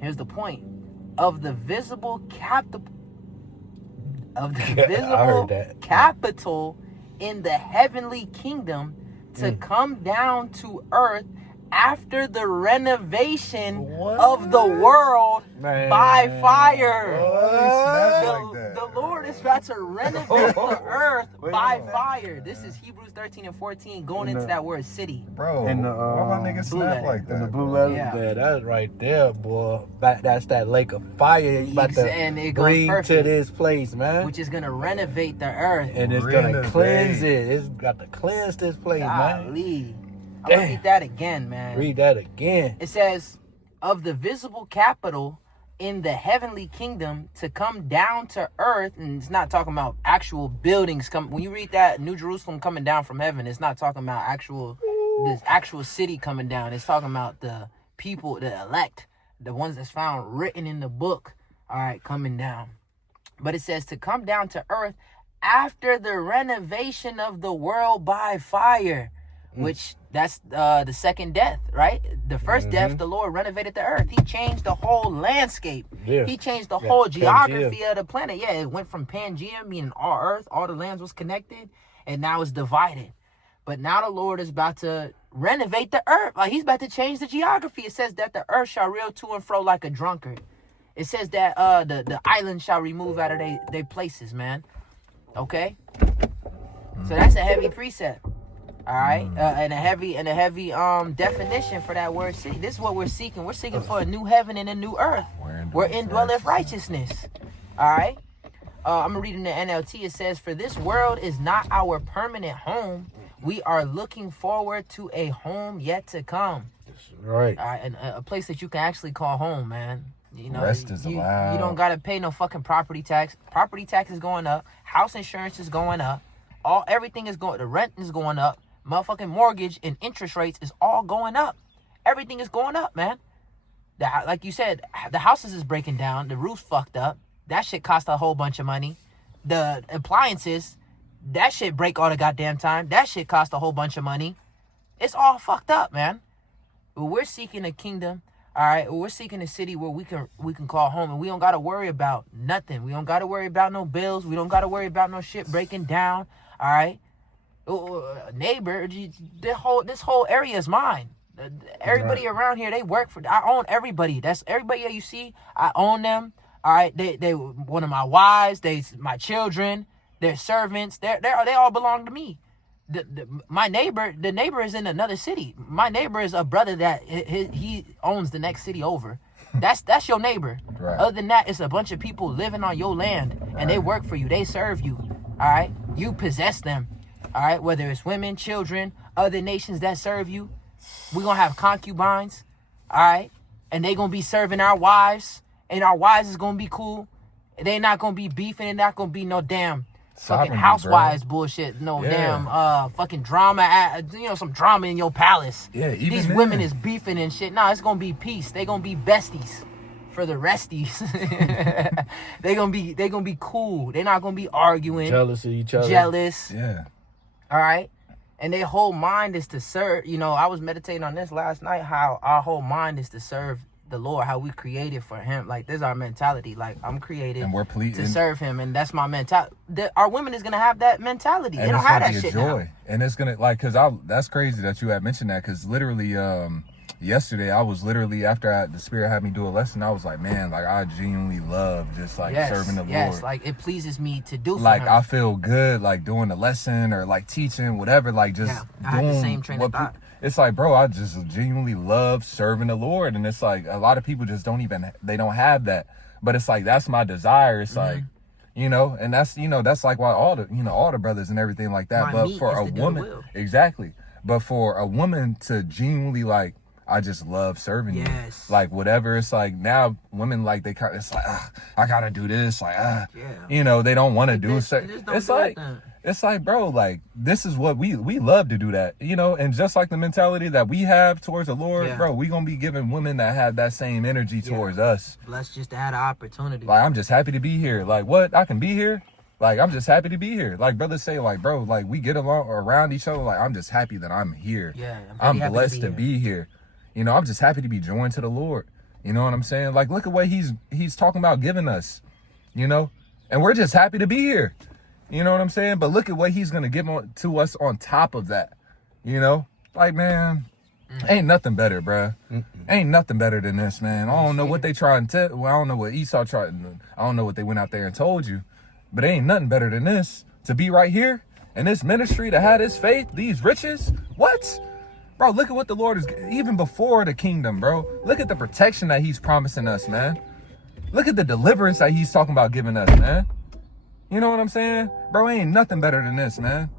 Here's the point: of the visible capital in the heavenly kingdom to come down to earth after the renovation of the world by fire. The Lord is about to renovate the earth by fire. This is Hebrews 13 and 14 going into that word city. Bro, And why my niggas snap letter. like that? And the blue letter, Yeah. that's right there, boy. That's that lake of fire. You about And it to goes bring to perfect. this place, man. Which is going to renovate the earth. And it's gonna Renovate. cleanse it. It's got to cleanse this place, man. Golly. I'm going to read that again, man. Read that again. It says, of the visible capital in the heavenly kingdom to come down to earth. And it's not talking about actual buildings. When you read that, New Jerusalem coming down from heaven, it's not talking about this actual city coming down. It's talking about the people, the elect, the ones that's found written in the book, all right, coming down. But it says to come down to earth after the renovation of the world by fire. Which that's the second death, right? The first death, the Lord renovated the earth. He changed the whole landscape. Yeah. He changed the whole Pangea. geography of the planet. Yeah, it went from Pangea, meaning all earth, all the lands was connected, and now it's divided. But now the Lord is about to renovate the earth. Like he's about to change the geography. It says that the earth shall reel to and fro like a drunkard. It says that the islands shall remove out of their places, man. Okay? So that's a heavy precept. All right, and a heavy definition for that word city. This is what we're seeking. We're seeking for a new heaven and a new earth. Where indwelleth righteousness. All right. I'm reading the NLT. It says, "For this world is not our permanent home. We are looking forward to a home yet to come." Right. All right, and a place that you can actually call home, man. You know, Rest is allowed. You don't gotta pay no fucking property tax. Property tax is going up. House insurance is going up. Everything is going. The rent is going up. Motherfucking mortgage and interest rates is all going up. Everything is going up, man. Like you said, the houses is breaking down. The roof's fucked up. That shit cost a whole bunch of money. The appliances, that shit break all the goddamn time. That shit cost a whole bunch of money. It's all fucked up, man. But we're seeking a kingdom, all right? We're seeking a city where we can call home, and we don't gotta worry about nothing. We don't gotta worry about no bills. We don't gotta worry about no shit breaking down, all right? Neighbor, this whole area is mine. Everybody around here, they work for. I own everybody. That's everybody that you see. I own them. All right, they one of my wives. They my children. They're servants. They all belong to me. My neighbor, the neighbor is in another city. My neighbor is a brother that he owns the next city over. That's your neighbor. Right. Other than that, it's a bunch of people living on your land, and they work for you. They serve you. All right, you possess them. All right, whether it's women, children, other nations that serve you, we're going to have concubines, all right? And they going to be serving our wives, and our wives is going to be cool. They not going to be beefing. They're not going to be no damn fucking Sovereignty, housewives bullshit. No damn fucking drama, some drama in your palace. Yeah, even these then. women is beefing and shit. Nah, it's going to be peace. They going to be besties for the resties. they going to be cool. They're not going to be arguing. Jealous of each other. Jealous. Yeah. All right. And their whole mind is to serve. I was meditating on this last night, how our whole mind is to serve the Lord, how we created for him. Like, this is our mentality. Like, I'm created And we're to serve him. And that's my mentality. Our women is going to have that mentality. And They don't it's have gonna that be a shit joy. now. And it's gonna that's crazy that you had mentioned that, because literally yesterday I was literally, after the Spirit had me do a lesson, I was like, man, like I genuinely love just like serving the Lord. Yes, like it pleases me to do for Like him. I feel good like doing the lesson or like teaching, whatever, like just I had the doing same train of thought. It's like, bro, I just genuinely love serving the Lord. And it's like a lot of people just don't have that. But it's like, that's my desire. It's like, and that's like why all the brothers and everything like that. My But meat for is a to do the woman, will. exactly. But for a woman to genuinely like, I just love serving you. Yes. Like whatever. It's like now women like it's like, I gotta do this. Like, Yeah. They don't want to do Just it. don't It's do like, it. it's like, bro, like this is what we love to do that, and just like the mentality that we have towards the Lord, Yeah. bro, we gonna be giving women that have that same energy towards us. Blessed just to have the opportunity. Like, I'm just happy to be here. Like, what? I can be here. Like, I'm just happy to be here. Like, brothers say, like, bro, like we get along around each other. Like, I'm just happy that I'm here. Yeah, I'm very happy blessed to be here. I'm just happy to be joined to the Lord. You know what I'm saying? Like, look at what he's talking about giving us, and we're just happy to be here. You know what I'm saying? But look at what he's going to give to us on top of that. Like, man, ain't nothing better, bruh. Ain't nothing better than this, man. I don't know what they try and tell. Well, I don't know what Esau tried. I don't know what they went out there and told you. But it ain't nothing better than this. To be right here in this ministry, to have this faith, these riches. What? Bro, look at what the Lord is, even before the kingdom, bro. Look at the protection that he's promising us, man. Look at the deliverance that he's talking about giving us, man. You know what I'm saying? Bro, ain't nothing better than this, man.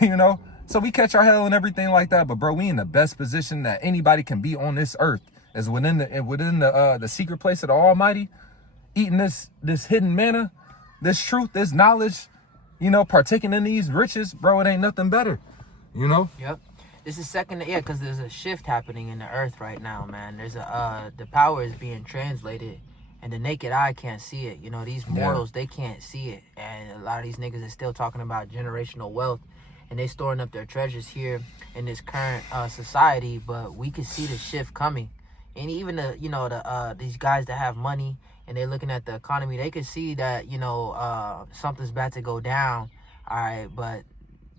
You know? So we catch our hell and everything like that, but bro, we in the best position that anybody can be on this earth, is within the secret place of the Almighty, eating this hidden manna, this truth, this knowledge, you know, partaking in these riches, bro. It ain't nothing better, you know. Yep. This is because there's a shift happening in the earth right now, man. There's the power is being translated, and the naked eye can't see it. You know, these mortals, they can't see it, and a lot of these niggas is still talking about generational wealth. And they storing up their treasures here in this current society, but we can see the shift coming. And even these guys that have money and they're looking at the economy, they can see that something's about to go down. All right, but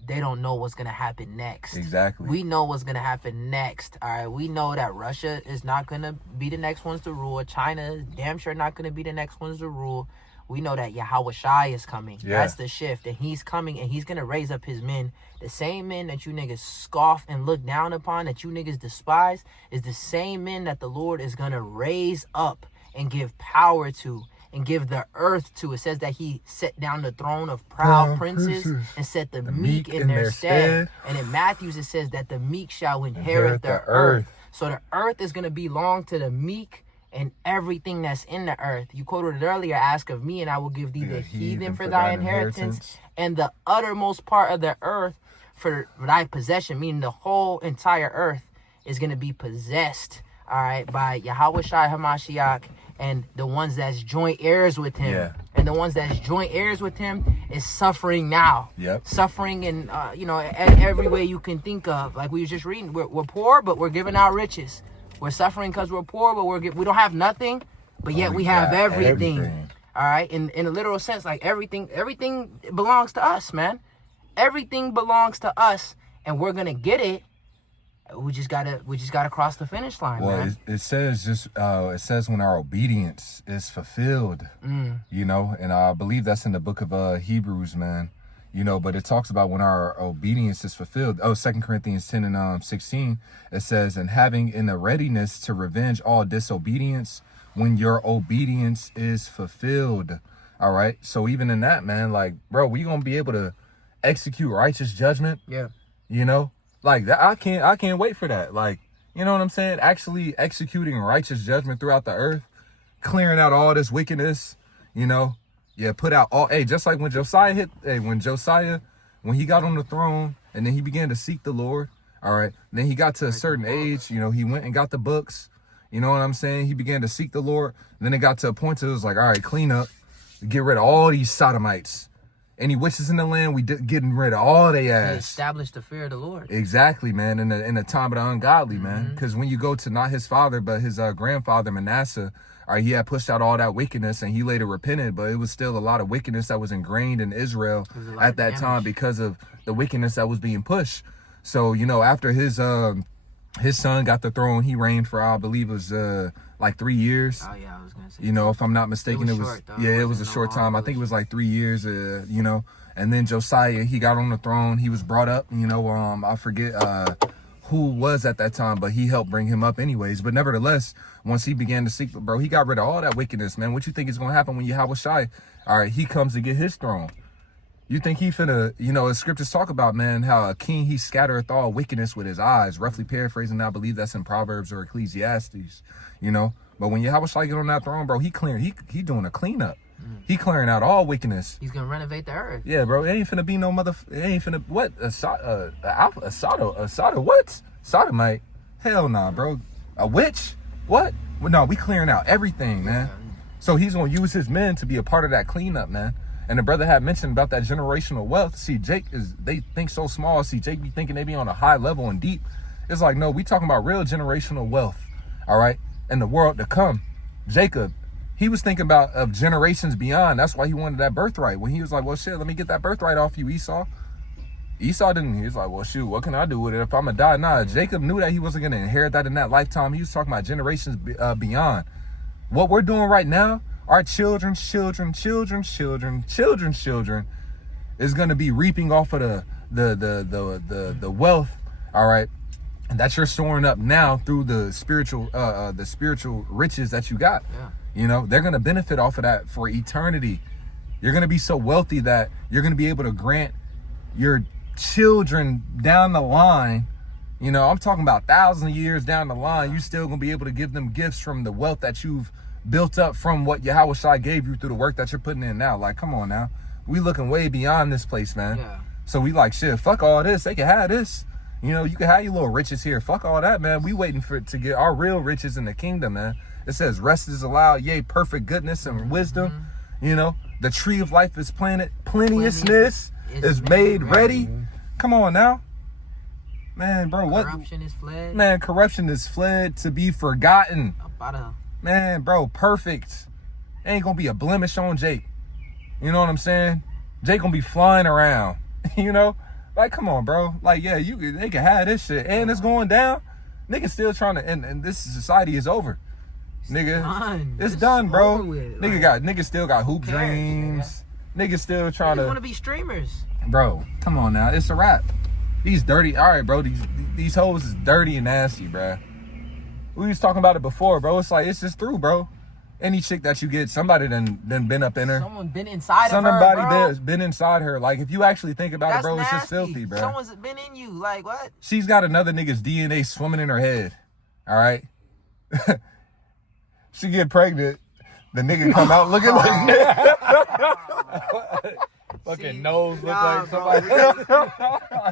they don't know what's gonna happen next. Exactly. We know what's gonna happen next. All right, we know that Russia is not gonna be the next ones to rule. China is damn sure not gonna be the next ones to rule. We know that Yahweh Shai is coming. Yeah. That's the shift. And he's coming and he's going to raise up his men. The same men that you niggas scoff and look down upon, that you niggas despise, is the same men that the Lord is going to raise up and give power to and give the earth to. It says that he set down the throne of proud princes and set the meek in their stead. And in Matthews, it says that the meek shall inherit the earth. So the earth is going to belong to the meek and everything that's in the earth. You quoted it earlier, ask of me and I will give thee the heathen for thy inheritance and the uttermost part of the earth for thy possession, meaning the whole entire earth is going to be possessed, all right, by Yahweh Shai HaMashiach and the ones that's joint heirs with him. Yeah. And the ones that's joint heirs with him is suffering now. Yep. Suffering in, every way you can think of. Like we was just reading, we're poor, but we're giving out riches. We're suffering because we're poor, but we don't have nothing, but yet we have everything. All right, in a literal sense, like everything belongs to us, man. Everything belongs to us, and we're gonna get it. We just gotta cross the finish line, man. It says when our obedience is fulfilled, you know, and I believe that's in the book of Hebrews, man. You know, but it talks about when our obedience is fulfilled. 2 Corinthians 10 and 16, it says, and having in the readiness to revenge all disobedience when your obedience is fulfilled. All right. So even in that, man, like, bro, we gonna be able to execute righteous judgment. Yeah. You know, like that. I can't wait for that. Like, you know what I'm saying? Actually executing righteous judgment throughout the earth, clearing out all this wickedness, you know. Yeah, put out all, just like when Josiah when he got on the throne and then he began to seek the Lord, all right, then he got to a certain age, you know, he went and got the books, you know what I'm saying? He began to seek the Lord. And then it got to a point to it was like, all right, clean up, get rid of all these sodomites. Any witches in the land, we getting rid of all they ass. He established the fear of the Lord. Exactly, man, in the time of the ungodly, man. Because when you go to not his father, but his grandfather, Manasseh, all right, he had pushed out all that wickedness and he later repented, but it was still a lot of wickedness that was ingrained in Israel at that time because of the wickedness that was being pushed. So, you know, after his son got the throne, he reigned for, I believe it was like 3 years. Oh, yeah, I was going to say. You know, if I'm not mistaken, it was short, it was a short time. I think it was like 3 years, you know. And then Josiah, he got on the throne. He was brought up, you know, I forget who was at that time, but he helped bring him up anyways. But nevertheless, once he began to seek, bro, he got rid of all that wickedness, man. What you think is going to happen when Yahweh Shai, all right, he comes to get his throne? You think he finna, you know, as scriptures talk about, man, how a king, he scattereth all wickedness with his eyes. Roughly paraphrasing, I believe that's in Proverbs or Ecclesiastes, you know. But when Yahweh Shai get on that throne, bro, he he doing a cleanup. He clearing out all wickedness. He's gonna renovate the earth. Yeah, bro. It ain't finna be no it ain't finna what a what sodomite? Hell nah, bro. A witch? What? Well, no, we clearing out everything, man. So he's gonna use his men to be a part of that cleanup, man. And the brother had mentioned about that generational wealth. See, they think so small. See, Jake be thinking they be on a high level and deep. It's like, no, we talking about real generational wealth, all right, in the world to come. Jacob, he was thinking about of generations beyond. That's why he wanted that birthright. When he was like, well, shit, let me get that birthright off you, Esau. Esau didn't. He was like, well, shoot, what can I do with it if I'm going to die? Nah, Jacob knew that he wasn't going to inherit that in that lifetime. He was talking about generations beyond. What we're doing right now, our children's children is gonna be reaping off of the wealth, all right, that you're storing up now through the spiritual riches that you got. Yeah. You know, they're gonna benefit off of that for eternity. You're gonna be so wealthy that you're gonna be able to grant your children down the line. You know, I'm talking about thousands of years down the line. You still gonna be able to give them gifts from the wealth that you've built up from what Yahweh Shai gave you through the work that you're putting in now. Like, come on now, we looking way beyond this place, man. Yeah. So we like, shit, fuck all this. They can have this. You know, you can have your little riches here. Fuck all that, man. We waiting to get our real riches in the kingdom, man. It says rest is allowed, yea, perfect goodness and wisdom. You know, the tree of life is planted. Plenteousness is made ready. Come on now. Man, bro, what? Corruption is fled. Man, corruption is fled to be forgotten. About a Man, bro, perfect. Ain't gonna be a blemish on Jake. You know what I'm saying? Jake gonna be flying around. You know? Like, come on, bro. Like, yeah, they can have this shit. And it's going down. Niggas still trying to, and this society is over. Nigga, done. it's It's done, bro. over with. Niggas still got hoop cares, dreams. Niggas still trying want to, to be streamers. bro, come on now. It's a wrap. These dirty, all right, bro. These hoes is dirty and nasty, bro. We was talking about it before, bro. It's like, it's just through, bro. Any chick that you get, somebody done been up in her. Someone been inside of her, Somebody bro. been inside her. Like, if you actually think about That's it, bro, it's just nasty. filthy, bro. Someone's been in you. Like, what? She's got another nigga's DNA swimming in her head. All right. She get pregnant. The nigga come out looking like fucking nose look like somebody.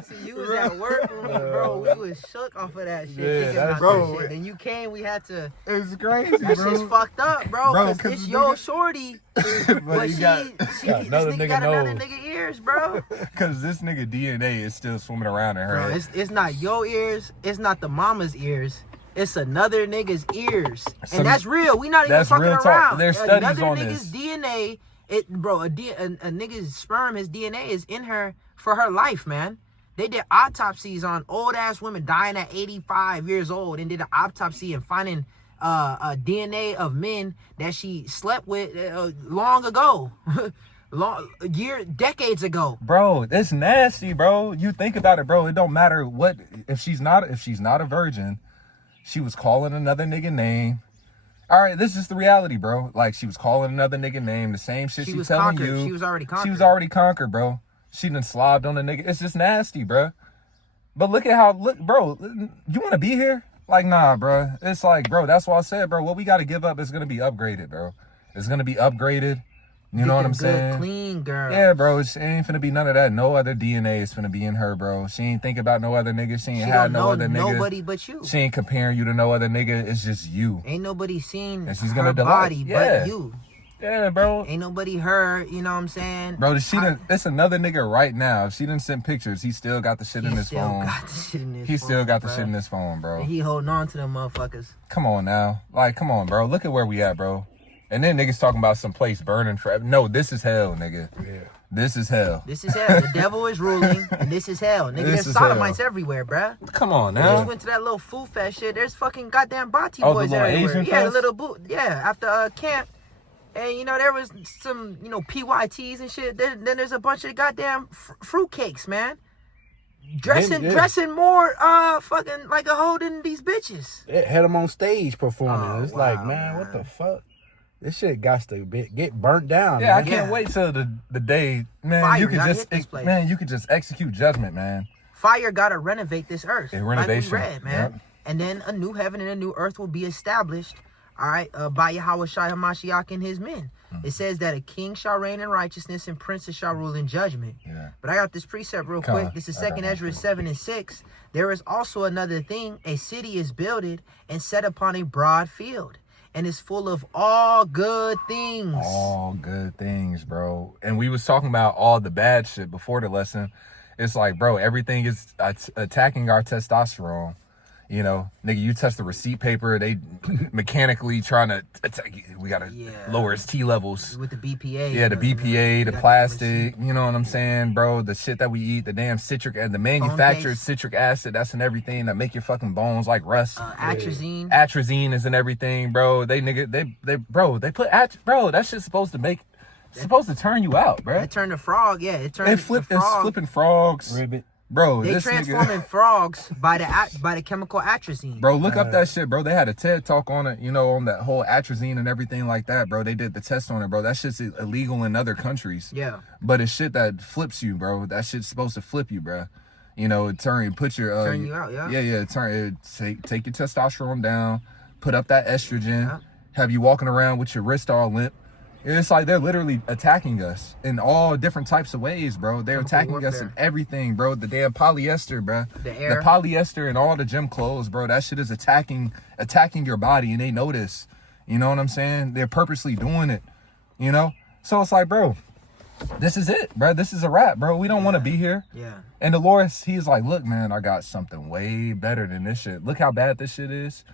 See, you was at work with me, bro. We was shook off of that shit. Yeah, thinking that's about bro. that shit. Then you came, we had to. It's crazy, That bro. shit's fucked up, bro. Bro, Cause 'cause it's the your nigga- shorty, But but you she got this another nigga nigga got another nose. nigga ears, bro. Because this nigga DNA is still swimming around in her Bro, head. it's not your ears. It's not the mama's ears. It's another nigga's ears, Some- and that's real. We not even that's fucking real talk. around. There's studies another on nigga's this. DNA. A nigga's sperm, his DNA is in her for her life, man. They did autopsies on old ass women dying at 85 years old, and did an autopsy and finding a DNA of men that she slept with long ago, decades ago. Bro, it's nasty, bro. You think about it, bro. It don't matter what if she's not a virgin, she was calling another nigga name. All right, this is the reality, bro. Like, she was calling another nigga name, the same shit She she was telling conquered. you. She was already conquered. She was already conquered, bro. She done slobbed on the nigga. It's just nasty, bro. But look at bro, you want to be here? Like, nah, bro. It's like, bro, that's why I said, bro, what we got to give up is going to be upgraded, bro. It's going to be upgraded. You know what I'm Good, saying? clean girl. Yeah, bro, it ain't finna be none of that. No other DNA is finna be in her, bro. She ain't think about no other nigga. She ain't She had don't no know other nigga. nobody but you. She ain't comparing you to no other nigga. It's just you. Ain't nobody seen And she's her gonna delight. body Yeah. but you. Yeah, bro. Ain't nobody heard, you know what I'm saying? Bro, it's another nigga right now. If she didn't send pictures, he still got the shit in his phone. He still got the shit in his phone, bro. And he holding on to them motherfuckers. Come on now. Like, come on, bro. Look at where we at, bro. And then niggas talking about some place burning forever. No, this is hell, nigga. Yeah. This is hell. This is hell. The devil is ruling, and this is hell. Nigga, This there's is sodomites hell. everywhere, bruh. Come on We just now. went to that little food fest shit. There's fucking goddamn Bati Oh, the boys little everywhere. Asian Yeah, the fest? little boot. Yeah, after camp. And, you know, there was some, you know, PYTs and shit. Then there's a bunch of goddamn fruit cakes, man. Dressing more fucking like a hoe than these bitches. It had them on stage performing. Oh, It's like, wow, man, what man. the fuck? This shit got to get burnt down. Yeah, I man. can't Yeah. wait till the day, man. Fire you can gotta just hit this place. man, you can just execute judgment, man. Fire gotta renovate this earth. A renovation, Like we read, man. yep. And then a new heaven and a new earth will be established, all right, by Yahweh Shai HaMashiach and his men. It says that a king shall reign in righteousness and princes shall rule in judgment. Yeah. But I got this precept real Come quick. on. This is I got 2nd one Ezra too. 7:6. There is also another thing. A city is builded and set upon a broad field and is full of all good things. All good things, bro. And we was talking about all the bad shit before the lesson. It's like, bro, everything is attacking our testosterone. You know, nigga, you touch the receipt paper, they mechanically trying to, we gotta lower its T levels. With the BPA. Yeah, the BPA, the plastic, you know what I'm saying, bro? The shit that we eat, the damn citric, the manufactured citric acid, that's in everything that make your fucking bones like rust. Atrazine. Atrazine is in everything, bro. They put bro, that shit's supposed to turn you out, bro. It turned the frog, It's flipping frogs. Ribbit. Bro, they transforming frogs by the chemical atrazine. Bro, look up that shit, bro. They had a TED talk on it, you know, on that whole atrazine and everything like that, bro. They did the test on it, bro. That shit's illegal in other countries. Yeah. But it's shit that flips you, bro. That shit's supposed to flip you, bro. You know, turn you out, yeah. Yeah, take your testosterone down, put up that estrogen, have you walking around with your wrist all limp. It's like they're literally attacking us in all different types of ways, bro. They're attacking us in everything, bro. The damn polyester, bro. The polyester and all the gym clothes, bro. That shit is attacking your body, and they know this. You know what I'm saying? They're purposely doing it, you know? So it's like, bro, this is it, bro. This is a wrap, bro. We don't want to be here. Yeah. And the Lord, he's like, look, man, I got something way better than this shit. Look how bad this shit is.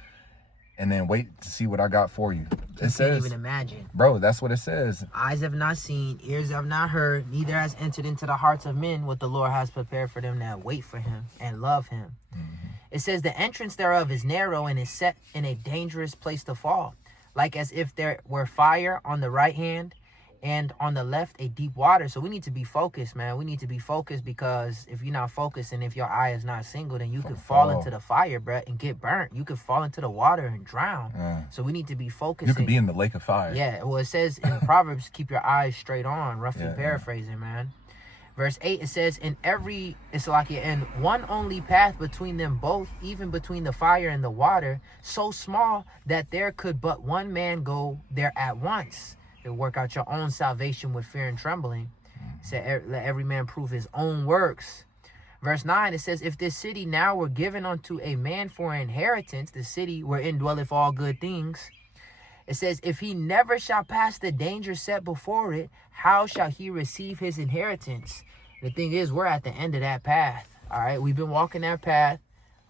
And then wait to see what I got for you. It says, can't even imagine. Bro, that's what it says. Eyes have not seen, ears have not heard, neither has entered into the hearts of men what the Lord has prepared for them that wait for him and love him. Mm-hmm. It says the entrance thereof is narrow and is set in a dangerous place to fall, like as if there were fire on the right hand and on the left a deep water. So we need to be focused, man. We need to be focused, because if you're not focused and if your eye is not single, then you could fall into the fire, bro, and get burnt. You could fall into the water and drown. So we need to be focused. You could be in the lake of fire. Yeah, well, it says in Proverbs, keep your eyes straight on, roughly paraphrasing, man. Verse 8, it says, in one only path between them both, even between the fire and the water, so small that there could but one man go there at once. To work out your own salvation with fear and trembling. It said, let every man prove his own works. Verse 9, it says, if this city now were given unto a man for inheritance, the city wherein dwelleth all good things, it says, if he never shall pass the danger set before it, how shall he receive his inheritance? The thing is, we're at the end of that path. All right, we've been walking that path,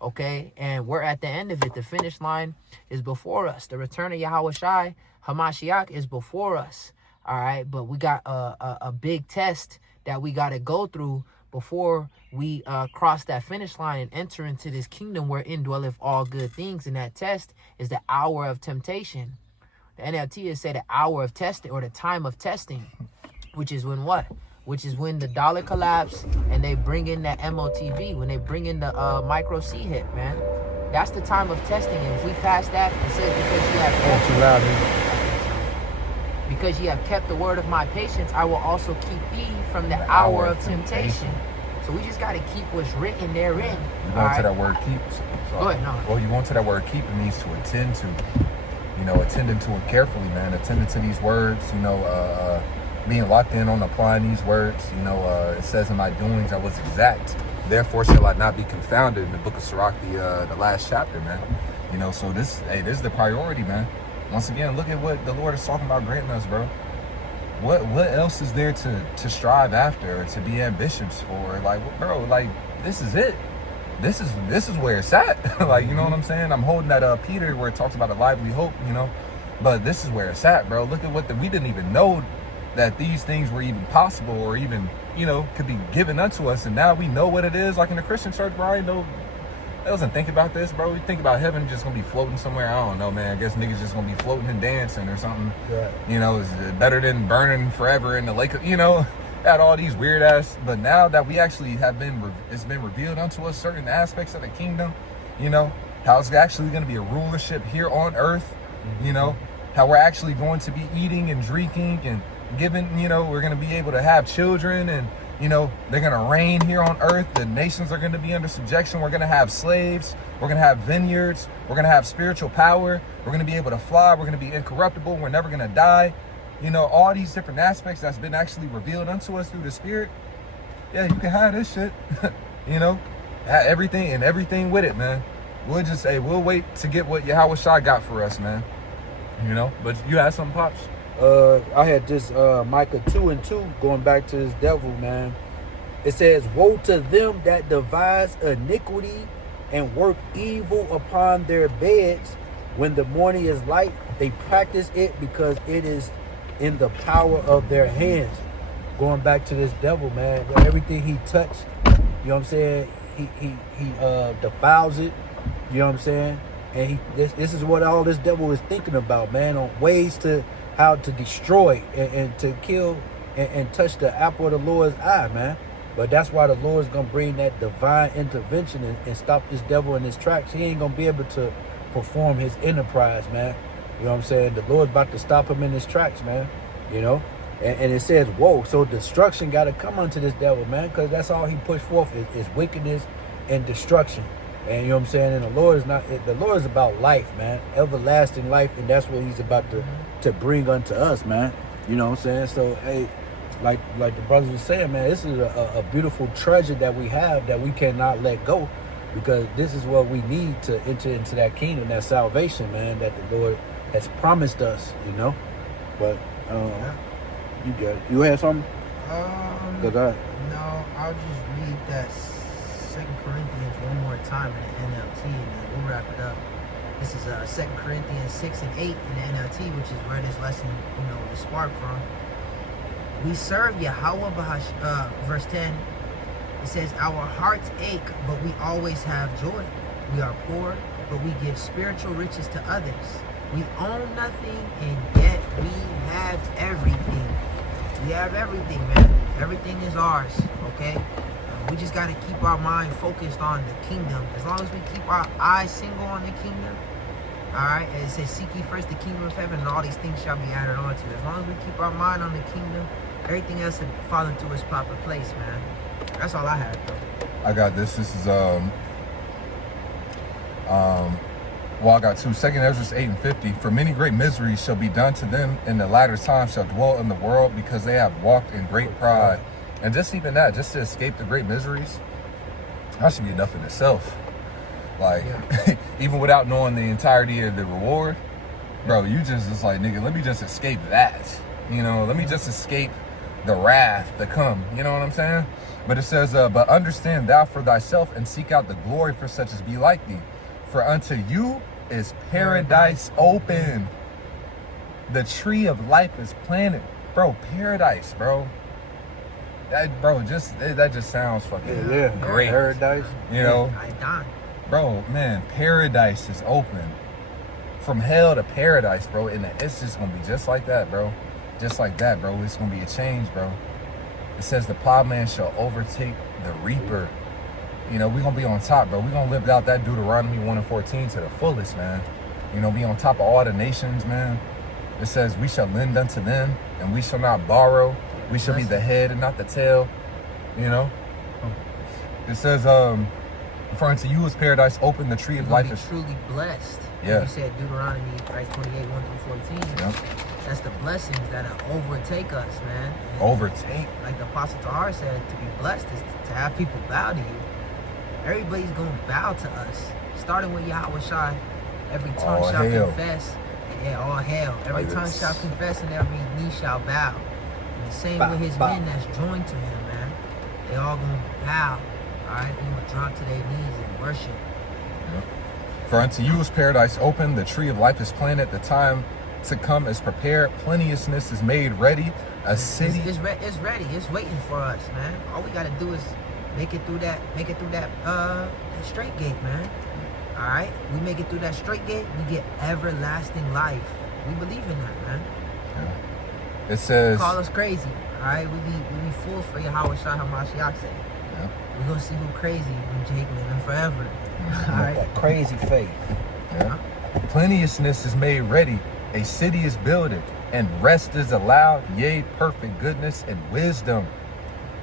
okay, and we're at the end of it. The finish line is before us. The return of Yahweh Shai, Hamashiach, is before us. All right, but we got a big test that we got to go through before we cross that finish line and enter into this kingdom wherein dwelleth all good things. And that test is the hour of temptation. The NLT has said the hour of testing, or the time of testing, which is when what? Which is when the dollar collapse and they bring in that MOTV, when they bring in the micro C hit, man. That's the time of testing. And if we pass that, it says because you have kept the word of my patience, I will also keep thee from the hour of temptation. So we just got to keep what's written therein. You go to that word keep. Go ahead, no. Well, you go to that word keep, it means to attend to. You know, attending to it carefully, man. Attending to these words, you know, being locked in on applying these words. You know, it says in my doings I was exact. Therefore shall I not be confounded, in the book of Sirach, the last chapter, man. You know, so this is the priority, man. Once again, look at what the Lord is talking about granting us, bro. What else is there to strive after, or to be ambitious for? Like, bro, like, this is it. This is where it's at. Like, you know what I'm saying? I'm holding that Peter where it talks about a lively hope, you know. But this is where it's at, bro. Look at we didn't even know that these things were even possible, or even, you know, could be given unto us. And now we know what it is. Like in the Christian church, bro, I doesn't think about this, bro. We think about heaven just gonna be floating somewhere. I don't know, man. I guess niggas just gonna be floating and dancing or something. Right. You know, it's better than burning forever in the lake of, you know, at all these weird ass. But now that we actually it's been revealed unto us certain aspects of the kingdom, you know, how it's actually gonna be a rulership here on earth, you know, how we're actually going to be eating and drinking and giving, you know, we're gonna be able to have children, and you know, they're going to reign here on earth. The nations are going to be under subjection. We're going to have slaves. We're going to have vineyards. We're going to have spiritual power. We're going to be able to fly. We're going to be incorruptible. We're never going to die. You know, all these different aspects that's been actually revealed unto us through the Spirit. Yeah, you can have this shit. You know, everything with it, man. We'll just say, we'll wait to get what Yahweh Shai got for us, man. You know, but you had something, Pops? I had this Micah 2:2, going back to this devil, man. It says, woe to them that devise iniquity and work evil upon their beds. When the morning is light, they practice it because it is in the power of their hands. Going back to this devil, man, everything he touched, you know what I'm saying? He defiles it, you know what I'm saying? And this is what all this devil is thinking about, man, on ways to how to destroy and to kill and touch the apple of the Lord's eye, man. But that's why the Lord's gonna bring that divine intervention and stop this devil in his tracks. He ain't gonna be able to perform his enterprise, man. You know what I'm saying? The Lord's about to stop him in his tracks, man. You know? And it says, whoa, so destruction got to come unto this devil, man, because that's all he pushed forth is wickedness and destruction. And you know what I'm saying? And the Lord is about life, man, everlasting life, and that's what he's about to bring unto us, man. You know what I'm saying? So, hey, like the brothers were saying, man, this is a beautiful treasure that we have that we cannot let go, because this is what we need to enter into that kingdom, that salvation, man, that the Lord has promised us, you know? But, you got it. You had something? No, I'll just read that 2 Corinthians one more time in the NLT, and then we'll wrap it up. This is 2 Corinthians 6 and 8 in the NLT, which is where this lesson, was sparked from. We serve Yahweh, verse 10. It says, our hearts ache, but we always have joy. We are poor, but we give spiritual riches to others. We own nothing, and yet we have everything. We have everything, man. Everything is ours, okay? We just got to keep our mind focused on the kingdom. As long as we keep our eyes single on the kingdom, all right? And it says, seek ye first the kingdom of heaven, and all these things shall be added on to you. As long as we keep our mind on the kingdom, everything else will fall into its proper place, man. That's all I have, though. I got this. This is well, I got two. 2 Ezra 8 and 50. For many great miseries shall be done to them in the latter time shall dwell in the world, because they have walked in great pride. And just even that, just to escape the great miseries, that should be enough in itself. Like, even without knowing the entirety of the reward, bro, you just like, nigga, let me just escape that. Let me just escape the wrath to come. You know what I'm saying? But it says, but understand thou for thyself, and seek out the glory for such as be like thee. For unto you is paradise open. The tree of life is planted. Bro, paradise, bro. That just sounds fucking great. Paradise. Bro, man, paradise is open. From hell to paradise, bro. And it's just gonna be just like that, bro. Just like that, bro. It's gonna be a change, bro. It says the plowman shall overtake the reaper. We're going to be on top, bro. We're going to live out that Deuteronomy 1 and 14 to the fullest, man. Be on top of all the nations, man. It says, we shall lend unto them, and we shall not borrow. We shall be the head and not the tail. It says, for unto you is paradise open, the tree of life is truly blessed. Yeah. You said Deuteronomy 28, 1 through 14. Yep. That's the blessings that'll overtake us, man. And overtake. like the Apostle Tahar said, to be blessed is to have people bow to you. Everybody's gonna bow to us, starting with Yahweh Shai. Every tongue shall confess. All hail. Every tongue shall confess, and every knee shall bow. And the same with his men that's joined to him, man. They all gonna bow. All right, they gonna drop to their knees and worship. Yep. For unto you is paradise open, the tree of life is planted, the time to come is prepared, plenteousness is made ready, a city. It's ready. It's waiting for us, man. All we gotta do is make it through that straight gate, man. All right, we make it through that straight gate, we get everlasting life. We believe in that, man. Yeah. It says, call us crazy. All right, we be fools for Yahweh Shai HaMashiach said. Yeah. We're gonna see who crazy when Jake living forever. All right, that crazy faith. Yeah. Plenteousness is made ready, a city is builded, and rest is allowed, yea, perfect goodness and wisdom.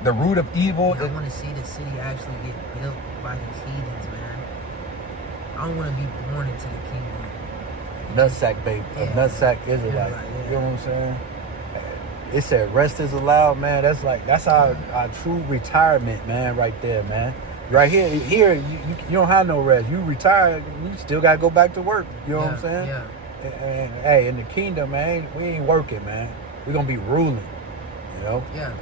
The root of evil. I want to see the city actually get built by these heathens, man. I don't want to be born into the kingdom. Nutsack baby, a nutsack Israelite. You know what I'm saying? It said rest is allowed, man. That's our true retirement, man, right there, man. Right here, you don't have no rest. You retire, you still gotta go back to work. You know what I'm saying? Yeah. And hey, in the kingdom, man, we ain't working, man. We're gonna be ruling. Yeah.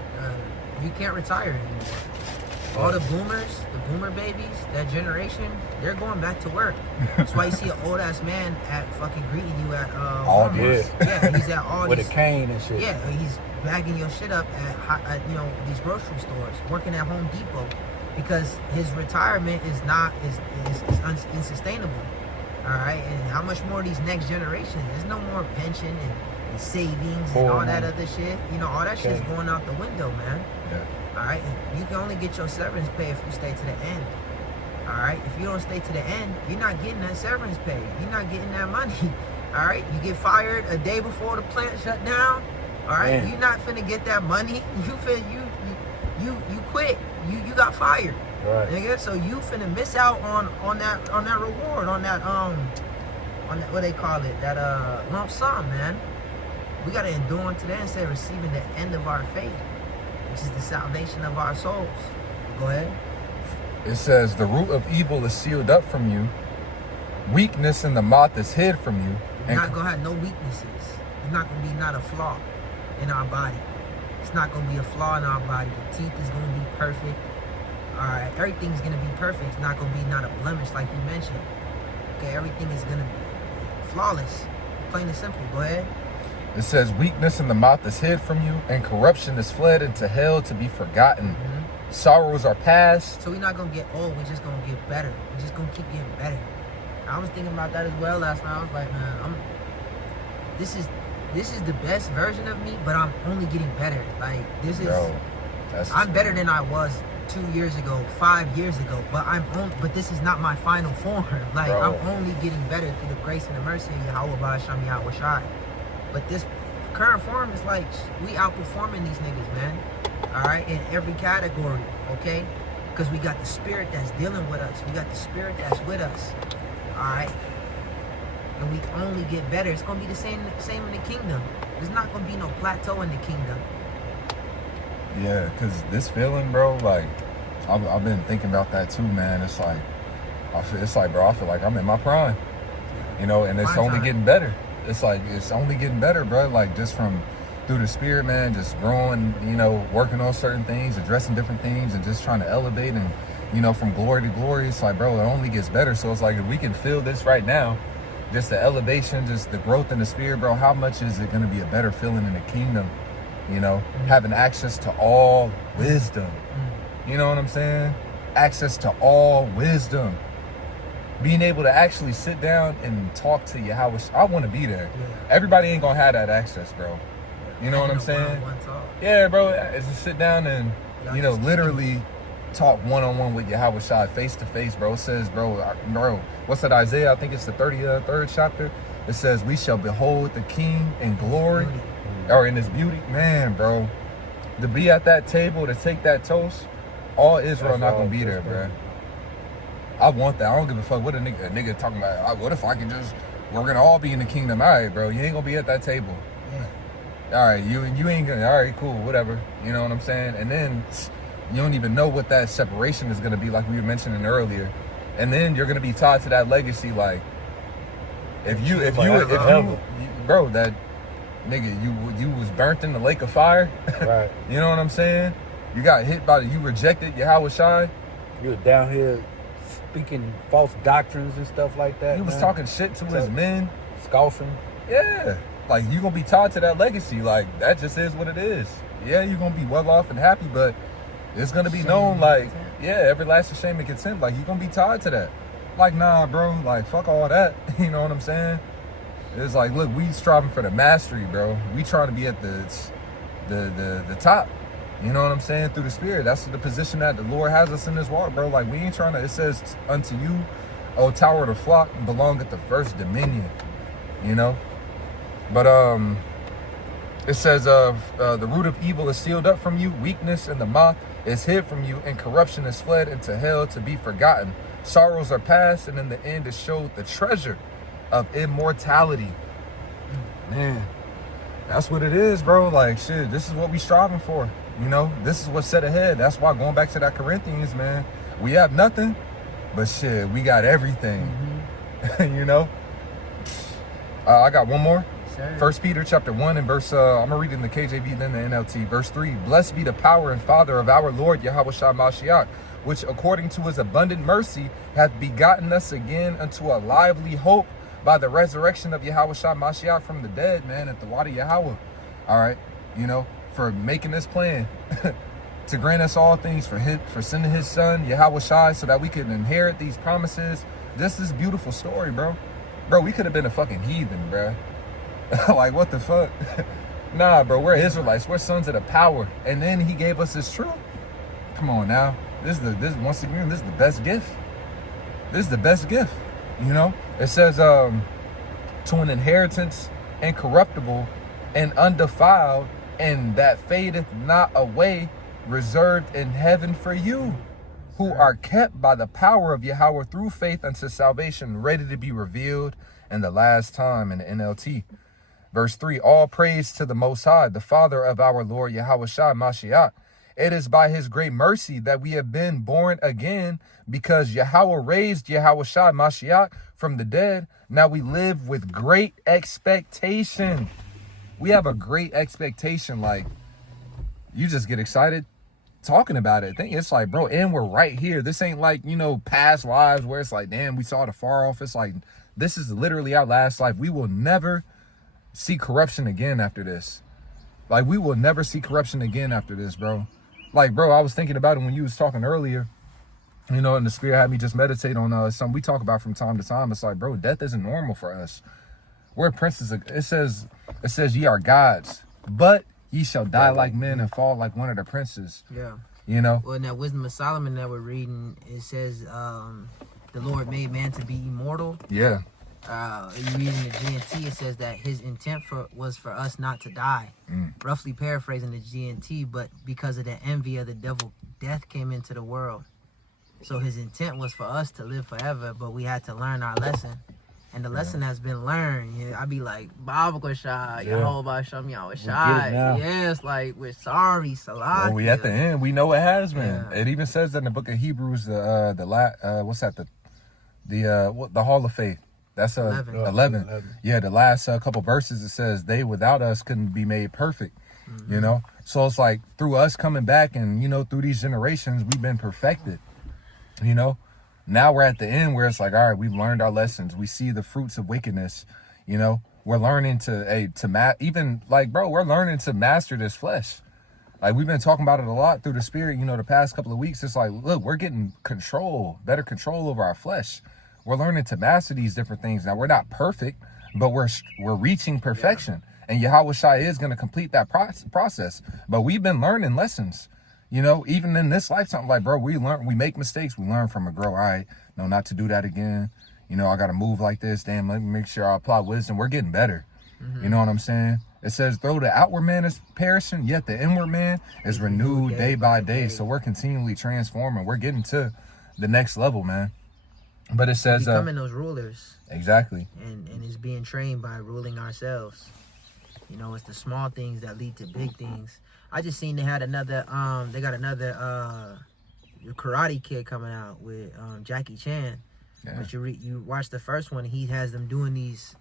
You can't retire anymore. All the boomers, the boomer babies, that generation, they're going back to work. That's why you see an old ass man at fucking greeting you at Aldi's. Walmart. Yeah, he's at Aldi's. With a cane and shit. Yeah, he's bagging your shit up at these grocery stores, working at Home Depot, because his retirement is unsustainable. All right, and how much more these next generations? There's no more pension and savings and all that other shit. You know, all that shit's going out the window, man. Yeah. All right, and you can only get your severance pay if you stay to the end. All right, if you don't stay to the end, you're not getting that severance pay. You're not getting that money. All right, you get fired a day before the plant shut down. All right, you're not finna get that money. You quit. You got fired. Right. Nigga, so you finna miss out on that reward, on that what they call it, that lump sum, man. We gotta endure unto the end instead of receiving the end of our faith, which is the salvation of our souls. Go ahead. It says, the root of evil is sealed up from you. Weakness and the moth is hid from you. We're not gonna have no weaknesses. It's not gonna be not a flaw in our body. It's not gonna be a flaw in our body. The teeth is gonna be perfect. All right, everything's gonna be perfect. It's not gonna be not a blemish like you mentioned. Okay, everything is gonna be flawless, plain and simple. Go ahead. It says, weakness and the moth is hid from you, and corruption is fled into hell to be forgotten. Sorrows are past. So we're not gonna get old. We're just gonna get better. We're just gonna keep getting better. I was thinking about that as well last night. I was like, man, this is the best version of me, but I'm only getting better. Like this is, I'm better than I was 2 years ago, 5 years ago. But this is not my final form. Like I'm only getting better through the grace and the mercy of Yahweh Ba'asham Yahweh Shai. But this current form is like we outperforming these niggas, man. All right, in every category, okay? Because we got the spirit that's dealing with us. We got the spirit that's with us. All right, and we only get better. It's gonna be the same in the kingdom. There's not gonna be no plateau in the kingdom. Yeah, because this feeling, bro, like, I've been thinking about that too, man. It's like, bro, I feel like I'm in my prime, you know, and it's only getting better. It's like, it's only getting better, bro. Like, just from through the spirit, man, just growing, you know, working on certain things, addressing different things, and just trying to elevate and, you know, from glory to glory. It's like, bro, it only gets better. So it's like, if we can feel this right now, just the elevation, just the growth in the spirit, bro, how much is it going to be a better feeling in the kingdom? You know, having access to all wisdom. You know what I'm saying? Access to all wisdom. Being able to actually sit down and talk to Yahweh. I want to be there. Everybody ain't going to have that access, bro. You know what I'm saying? Yeah, bro. It's to sit down and, you know, literally talk one-on-one with Yahweh Shai, face-to-face, bro. It says, bro, what's that, Isaiah? I think it's the 33rd chapter. It says, we shall behold the King in glory, or in his beauty. Man, bro, to be at that table, to take that toast, all Israel not going to be there, bro. I want that. I don't give a fuck what a nigga talking about. What if I can just, we're going to all be in the kingdom. All right, bro, you ain't going to be at that table. All right, you ain't gonna, all right, cool, whatever. You know what I'm saying? And then you don't even know what that separation is gonna be, like we were mentioning earlier. And then you're gonna be tied to that legacy, like if you bro, that nigga, you was burnt in the lake of fire. Right. You know what I'm saying? You got hit by you rejected Yahweh Shai. You were down here speaking false doctrines and stuff like that. He was talking shit to his men, scoffing. Yeah. Like, you gonna be tied to that legacy. Like, that just is what it is. Yeah, you're gonna be well off and happy, but it's gonna be known, like, yeah, everlasting shame and contempt. Like, you're gonna be tied to that. Like, nah, bro, like, fuck all that. You know what I'm saying? It's like, look, we striving for the mastery, bro. We trying to be at the top. You know what I'm saying? Through the spirit. That's the position that the Lord has us in this walk, bro. Like, we ain't trying to, it says, unto you, O tower of the flock, belong at the first dominion. You know? But it says the root of evil is sealed up from you, weakness and the moth is hid from you, and corruption is fled into hell to be forgotten. Sorrows are past, and in the end is showed the treasure of immortality. Man, that's what it is, bro. Like, shit, this is what we striving for. You know, this is what's set ahead. That's why, going back to that Corinthians, man, we have nothing, but shit, we got everything. You know? I got one more. sir. 1 Peter chapter 1 and verse, I'm going to read it in the KJV, then the NLT. Verse 3, blessed be the power and Father of our Lord Yahushua Mashiach, which according to his abundant mercy hath begotten us again unto a lively hope by the resurrection of Yahushua Mashiach from the dead, man, at the Wadi Yahweh. All right, you know, for making this plan to grant us all things, for sending his son Yahushua so that we could inherit these promises. Just this beautiful story, bro. Bro, we could have been a fucking heathen, bro. Like, what the fuck? Nah, bro, we're Israelites. We're sons of the power. And then he gave us his truth. Come on now. Once again, this is the best gift. This is the best gift. You know? It says, to an inheritance incorruptible and undefiled, and that fadeth not away, reserved in heaven for you, who are kept by the power of Yahweh through faith unto salvation, ready to be revealed in the last time, in the NLT. Verse 3, all praise to the Most High, the Father of our Lord Yahushua Mashiach. It is by his great mercy that we have been born again, because Yahweh raised Yahushua Mashiach from the dead. Now we live with great expectation. We have a great expectation. Like, you just get excited talking about it. I think it's like, bro, and we're right here. This ain't like, you know, past lives where it's like, damn, we saw it afar off. It's like, this is literally our last life. We will never see corruption again after this. Like, we will never see corruption again after this, bro. Like, bro, I was thinking about it when you was talking earlier, you know, and the Spirit had me just meditate on something we talk about from time to time. It's like, bro, death isn't normal for us. We're princes. It says ye are gods, but ye shall die like men and fall like one of the princes. Yeah. You know? Well, in that Wisdom of Solomon that we're reading, it says the Lord made man to be immortal. Yeah. You read in the GNT, it says that his intent was for us not to die. Roughly paraphrasing the GNT, but because of the envy of the devil, death came into the world. So his intent was for us to live forever, but we had to learn our lesson. And the lesson has been learned. Yeah, I be like, Baba Shah, Yehovah Shem Yahushua. Yes, like, we're sorry, Salah. Well, we at the end. We know it has been. Yeah. It even says that in the book of Hebrews, the Hall of Faith. That's 11. Yeah, the last couple verses, it says they without us couldn't be made perfect. You know, so it's like through us coming back, and you know, through these generations, we've been perfected. You know, now we're at the end where it's like, all right, we've learned our lessons. We see the fruits of wickedness. You know, we're learning even like, bro, we're learning to master this flesh. Like, we've been talking about it a lot through the Spirit. You know, the past couple of weeks, it's like, look, we're getting better control over our flesh. We're learning to master these different things. Now, we're not perfect, but we're reaching perfection. And Yahushua is going to complete that process. But we've been learning lessons. You know, even in this lifetime, like, bro, we make mistakes. We learn from it, bro. All right, no, not to do that again. You know, I got to move like this. Damn, let me make sure I apply wisdom. We're getting better. You know what I'm saying? It says, though the outward man is perishing, yet the inward man is renewed day by day. So we're continually transforming. We're getting to the next level, man. But it says becoming those rulers. Exactly. And it's being trained by ruling ourselves. You know, it's the small things that lead to big things. I just seen they got another Karate Kid coming out with Jackie Chan. Yeah. But you watch the first one, he has them doing these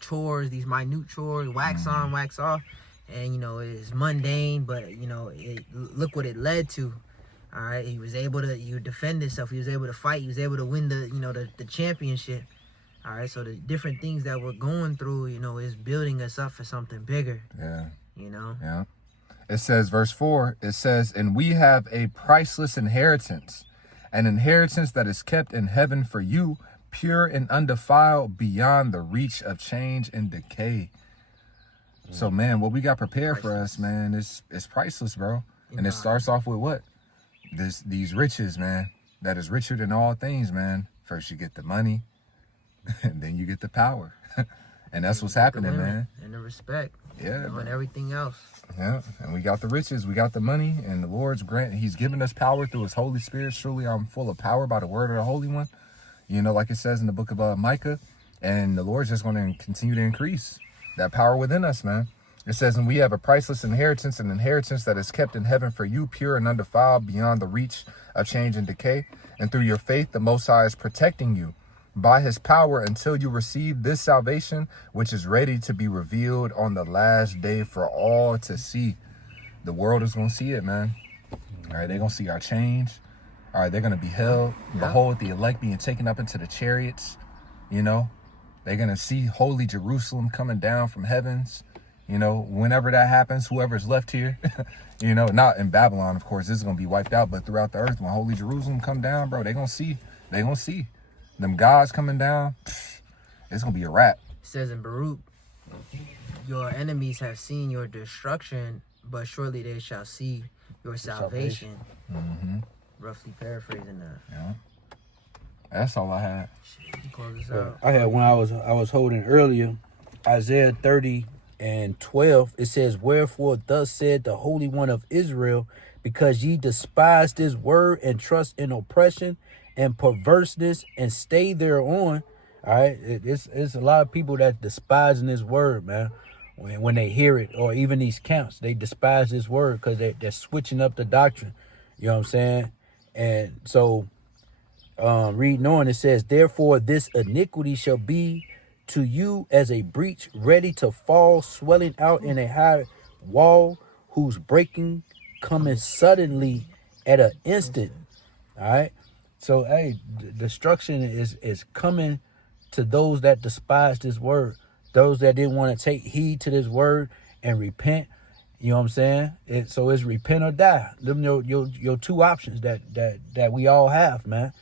chores, these minute chores, wax on, wax off, and you know, it's mundane, but you know, look what it led to. All right, he was able to defend himself. He was able to fight. He was able to win the championship. All right, so the different things that we're going through, you know, is building us up for something bigger. Yeah. You know. Yeah. It says, verse 4. It says, and we have a priceless inheritance, an inheritance that is kept in heaven for you, pure and undefiled, beyond the reach of change and decay. So, man, what we got prepared for us, man, is priceless, bro. And it starts off with what? These riches, man, that is richer than all things, man. First you get the money, and then you get the power. And that's what's happening, man. And the respect. Yeah. And everything else. Yeah. And we got the riches, we got the money, and the Lord's he's given us power through his Holy Spirit. Surely I'm full of power by the word of the Holy One. You know, like it says in the book of Micah. And the Lord's just going to continue to increase that power within us, man. It says, and we have a priceless inheritance, an inheritance that is kept in heaven for you, pure and undefiled, beyond the reach of change and decay. And through your faith, the Most High is protecting you by his power until you receive this salvation, which is ready to be revealed on the last day for all to see. The world is going to see it, man. All right, they're going to see our change. All right, they're going to be held. Behold, the elect being taken up into the chariots. You know, they're going to see holy Jerusalem coming down from heavens. You know, whenever that happens, whoever's left here, you know, not in Babylon, of course, this is going to be wiped out, but throughout the earth, when holy Jerusalem come down, bro, they're going to see. They're going to see them gods coming down. It's going to be a wrap. It says in Baruch, your enemies have seen your destruction, but surely they shall see your salvation. Mm-hmm. Roughly paraphrasing that. Yeah. That's all I had. Close this out. I had one I was holding earlier, Isaiah 30:12. It says, "Wherefore thus said the Holy One of Israel, because ye despised his word and trust in oppression and perverseness and stay thereon." All right, it's a lot of people that despising this word, man. When they hear it, or even these camps, they despise this word because they're switching up the doctrine. You know what I'm saying? And so, reading on, it says, "Therefore this iniquity shall be to you as a breach ready to fall, swelling out in a high wall, whose breaking cometh suddenly at an instant." All right. So, hey, destruction is coming to those that despise this word, those that didn't want to take heed to this word and repent. You know what I'm saying? So it's repent or die. Them your two options that we all have, man.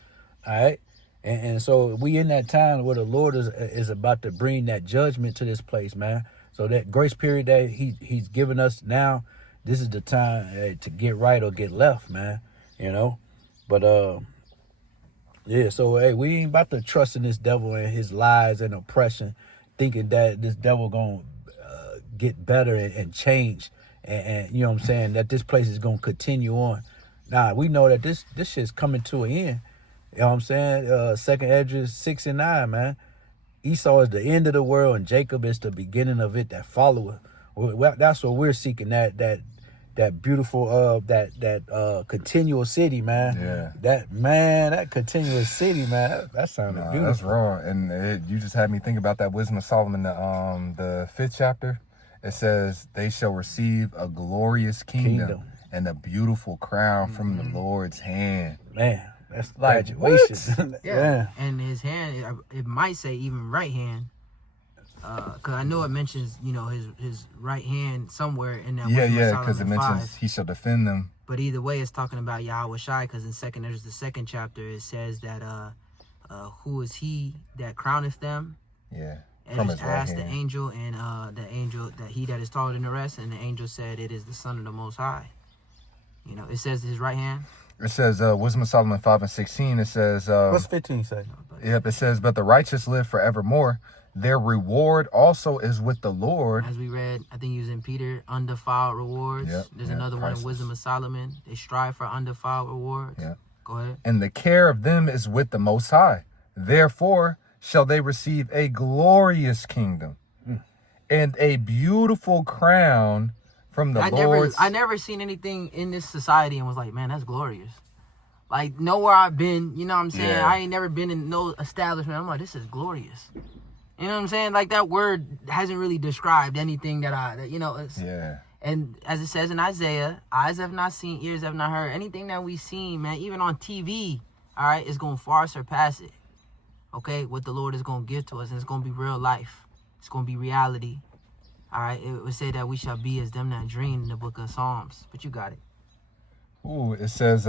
All right. And so we in that time where the Lord is about to bring that judgment to this place, man. So that grace period that he's given us now, this is the time to get right or get left, man. You know, but yeah. So hey, we ain't about to trust in this devil and his lies and oppression, thinking that this devil gonna get better and change, and you know what I'm saying, that this place is gonna continue on. Nah, we know that this shit's coming to an end. You know what I'm saying? Second Esdras 6 and 9, man. Esau is the end of the world, and Jacob is the beginning of it that followeth. Well, that's what we're seeking. That beautiful continual city, man. Yeah. That continuous city, man. That sounded beautiful. That's raw. And you just had me think about that Wisdom of Solomon, the 5th chapter. It says, "They shall receive a glorious kingdom and a beautiful crown from the Lord's hand." Man, that's Like, graduation. Yeah. And his hand, it might say even right hand. Because I know it mentions, you know, his right hand somewhere in that. Yeah, because it mentions he shall defend them. But either way, it's talking about Yahweh Shai, because in Second Esdras, the 2nd chapter, it says that who is he that crowneth them? Yeah. And From just his right asked the hand. angel, and the angel, that he that is taller than the rest, and the angel said, "It is the Son of the Most High." You know, it says his right hand. It says, Wisdom of Solomon 5 and 16, it says, What's 15 say? yep, it says, "But the righteous live forevermore. Their reward also is with the Lord." As we read, I think he was in Peter, undefiled rewards. Yep, There's yep, another one in priceless. Wisdom of Solomon. They strive for undefiled rewards. Yeah. Go ahead. "And the care of them is with the Most High. Therefore shall they receive a glorious kingdom and a beautiful crown from the Lord's." I never seen anything in this society and was like, man, that's glorious. Like, nowhere I've been, you know what I'm saying? Yeah. I ain't never been in no establishment. I'm like, this is glorious. You know what I'm saying? Like, that word hasn't really described anything that you know, it's, Yeah. and as it says in Isaiah, eyes have not seen, ears have not heard. Anything that we've seen, man, even on TV, all right, is going to far surpass it. Okay? What the Lord is going to give to us, and it's going to be real life. It's going to be reality. All right? It would say that we shall be as them that dream in the book of Psalms. But you got it. Ooh, it says,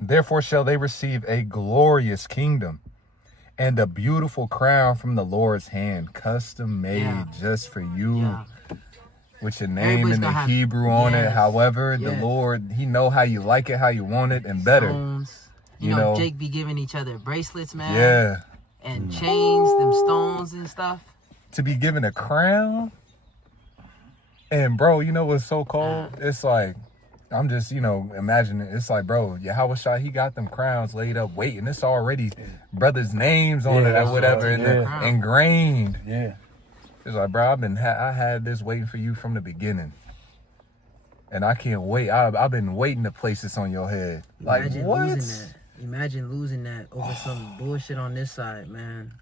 "Therefore shall they receive a glorious kingdom and a beautiful crown from the Lord's hand, custom made just for you." Yeah. With your name Everybody's in the gonna have- Hebrew on it. Yes. However, the Yes. Lord, he know how you like it, how you want it, and better. Stones. You You know. Jake be giving each other bracelets, man. Yeah. And chains, them stones and stuff. To be given a crown. And bro, you know what's so cold? It's like, I'm just, imagining. It's like, bro, Yahweh Shai, he got them crowns laid up waiting. It's already brothers' names on Yeah, it or that's whatever, right. and Yeah. ingrained. Yeah. It's like, bro, I had this waiting for you from the beginning. And I can't wait. I've been waiting to place this on your head. Like, Imagine what? losing that. Imagine losing that over some bullshit on this side, man.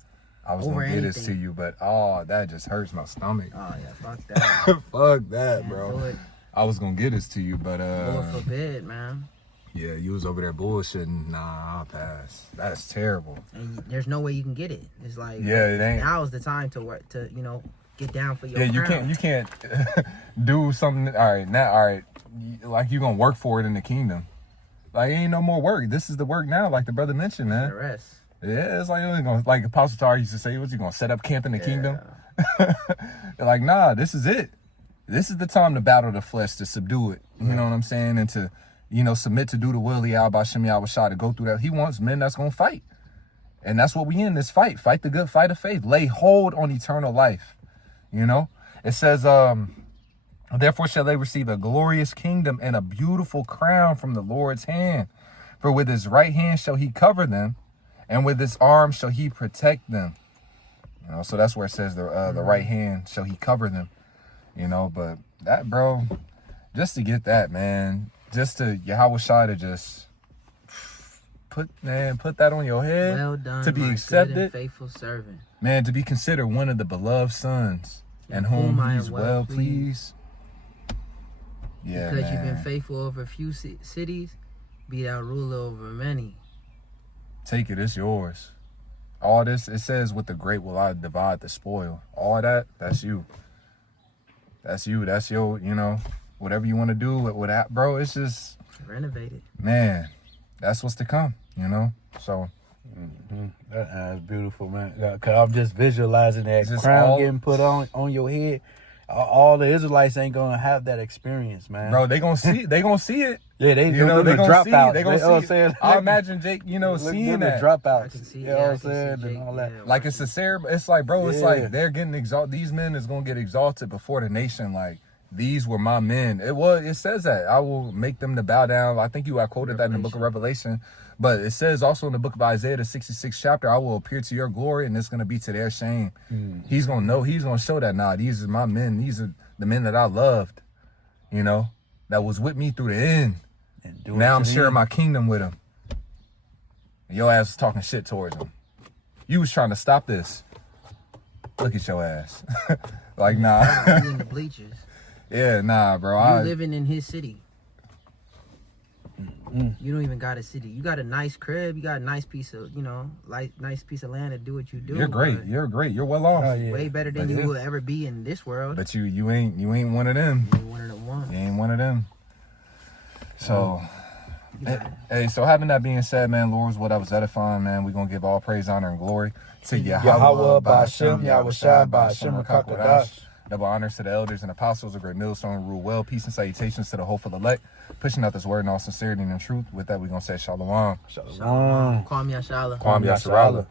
I was Over gonna get this to anything. you, but that just hurts my stomach. Oh yeah, fuck that. Fuck that, Can't bro. do it. I was gonna get this to you, but Lord forbid, man. yeah, you was over there bullshitting. Nah, I'll pass. That's terrible. And there's no way you can get it. It's like, Yeah, it ain't. Now is the time to work to get down for your Yeah, crown. you can't do something. All right, like you gonna work for it in the kingdom. Like ain't no more work. This is the work now, like the brother mentioned, The man. rest. Yeah, it's like like Apostle Tar used to say, "What you gonna set up camp in the kingdom?" Like, nah, this is it. This is the time to battle the flesh, to subdue it. You know what I'm saying, and to submit to do the will of Yahweh Shem Yahweh Shah, to go through that. He wants men that's gonna fight, and that's what we in this fight. Fight the good fight of faith. Lay hold on eternal life. It says, therefore shall they receive a glorious kingdom and a beautiful crown from the Lord's hand. For with his right hand shall he cover them, and with his arm shall he protect them. So that's where it says the right hand shall he cover them. But that, bro, just to get that, man, just to Yahweh Shai to just put that on your head, Well done, to be my good accepted, and faithful servant. man, to be considered one of the beloved sons, and whom I am he's well pleased. Yeah, Because man. you've been faithful over a few cities, be thou ruler over many. Take it, it's yours. All this, it says, with the great will I divide the spoil. All that, that's you. That's you. That's your, whatever you want to do with that, bro. It's just, Renovated. man, that's what's to come, So, That's beautiful, man. Cause I'm just visualizing that Just crown all- getting put on your head. All the Israelites ain't gonna have that experience, man. bro, they gonna see it. yeah, they They gonna drop see, out. they gonna You know what I'm see. saying? I imagine Jake, seeing the that. I dropouts. can see, You yeah, know I what I'm can saying? see Jake, And all that. yeah, Like it's a ceremony. It's like, bro, it's Yeah. like they're getting exalted. These men is gonna get exalted before the nation. Like, these were my men. It says that I will make them to bow down. I think I quoted that in the book of Revelation, but it says also in the book of Isaiah, the 66th chapter, I will appear to your glory, and it's gonna be to their shame. He's gonna show that, nah, these are my men. These are the men that I loved, that was with me through the end. And do it Now to I'm the sharing end. my kingdom with him. Your ass was talking shit towards him. You was trying to stop this. Look at your ass. Like, nah. Wow, you in the bleachers. Yeah, nah, bro. You living in his city. You don't even got a city. You got a nice crib. You got a nice piece of, nice piece of land to do what you do. You're great. but You're great. You're well off. Oh, yeah. Way better than But you yeah. will ever be in this world. But you ain't one of them. You one of the ones. You ain't one of them. So, hey, so having that being said, man, Lord, what I was edifying, man, we're gonna give all praise, honor, and glory to Yahweh, Ba'ashem, Yahweh Shai, Ba'ashem, Rakakwadash. Double honors to the elders and apostles of Great Millstone, rule well. Peace and salutations to the hopeful elect, pushing out this word in all sincerity and in truth. With that, we're gonna say shalom. Shalom. Kwam Yashala. Kwam Yasharala.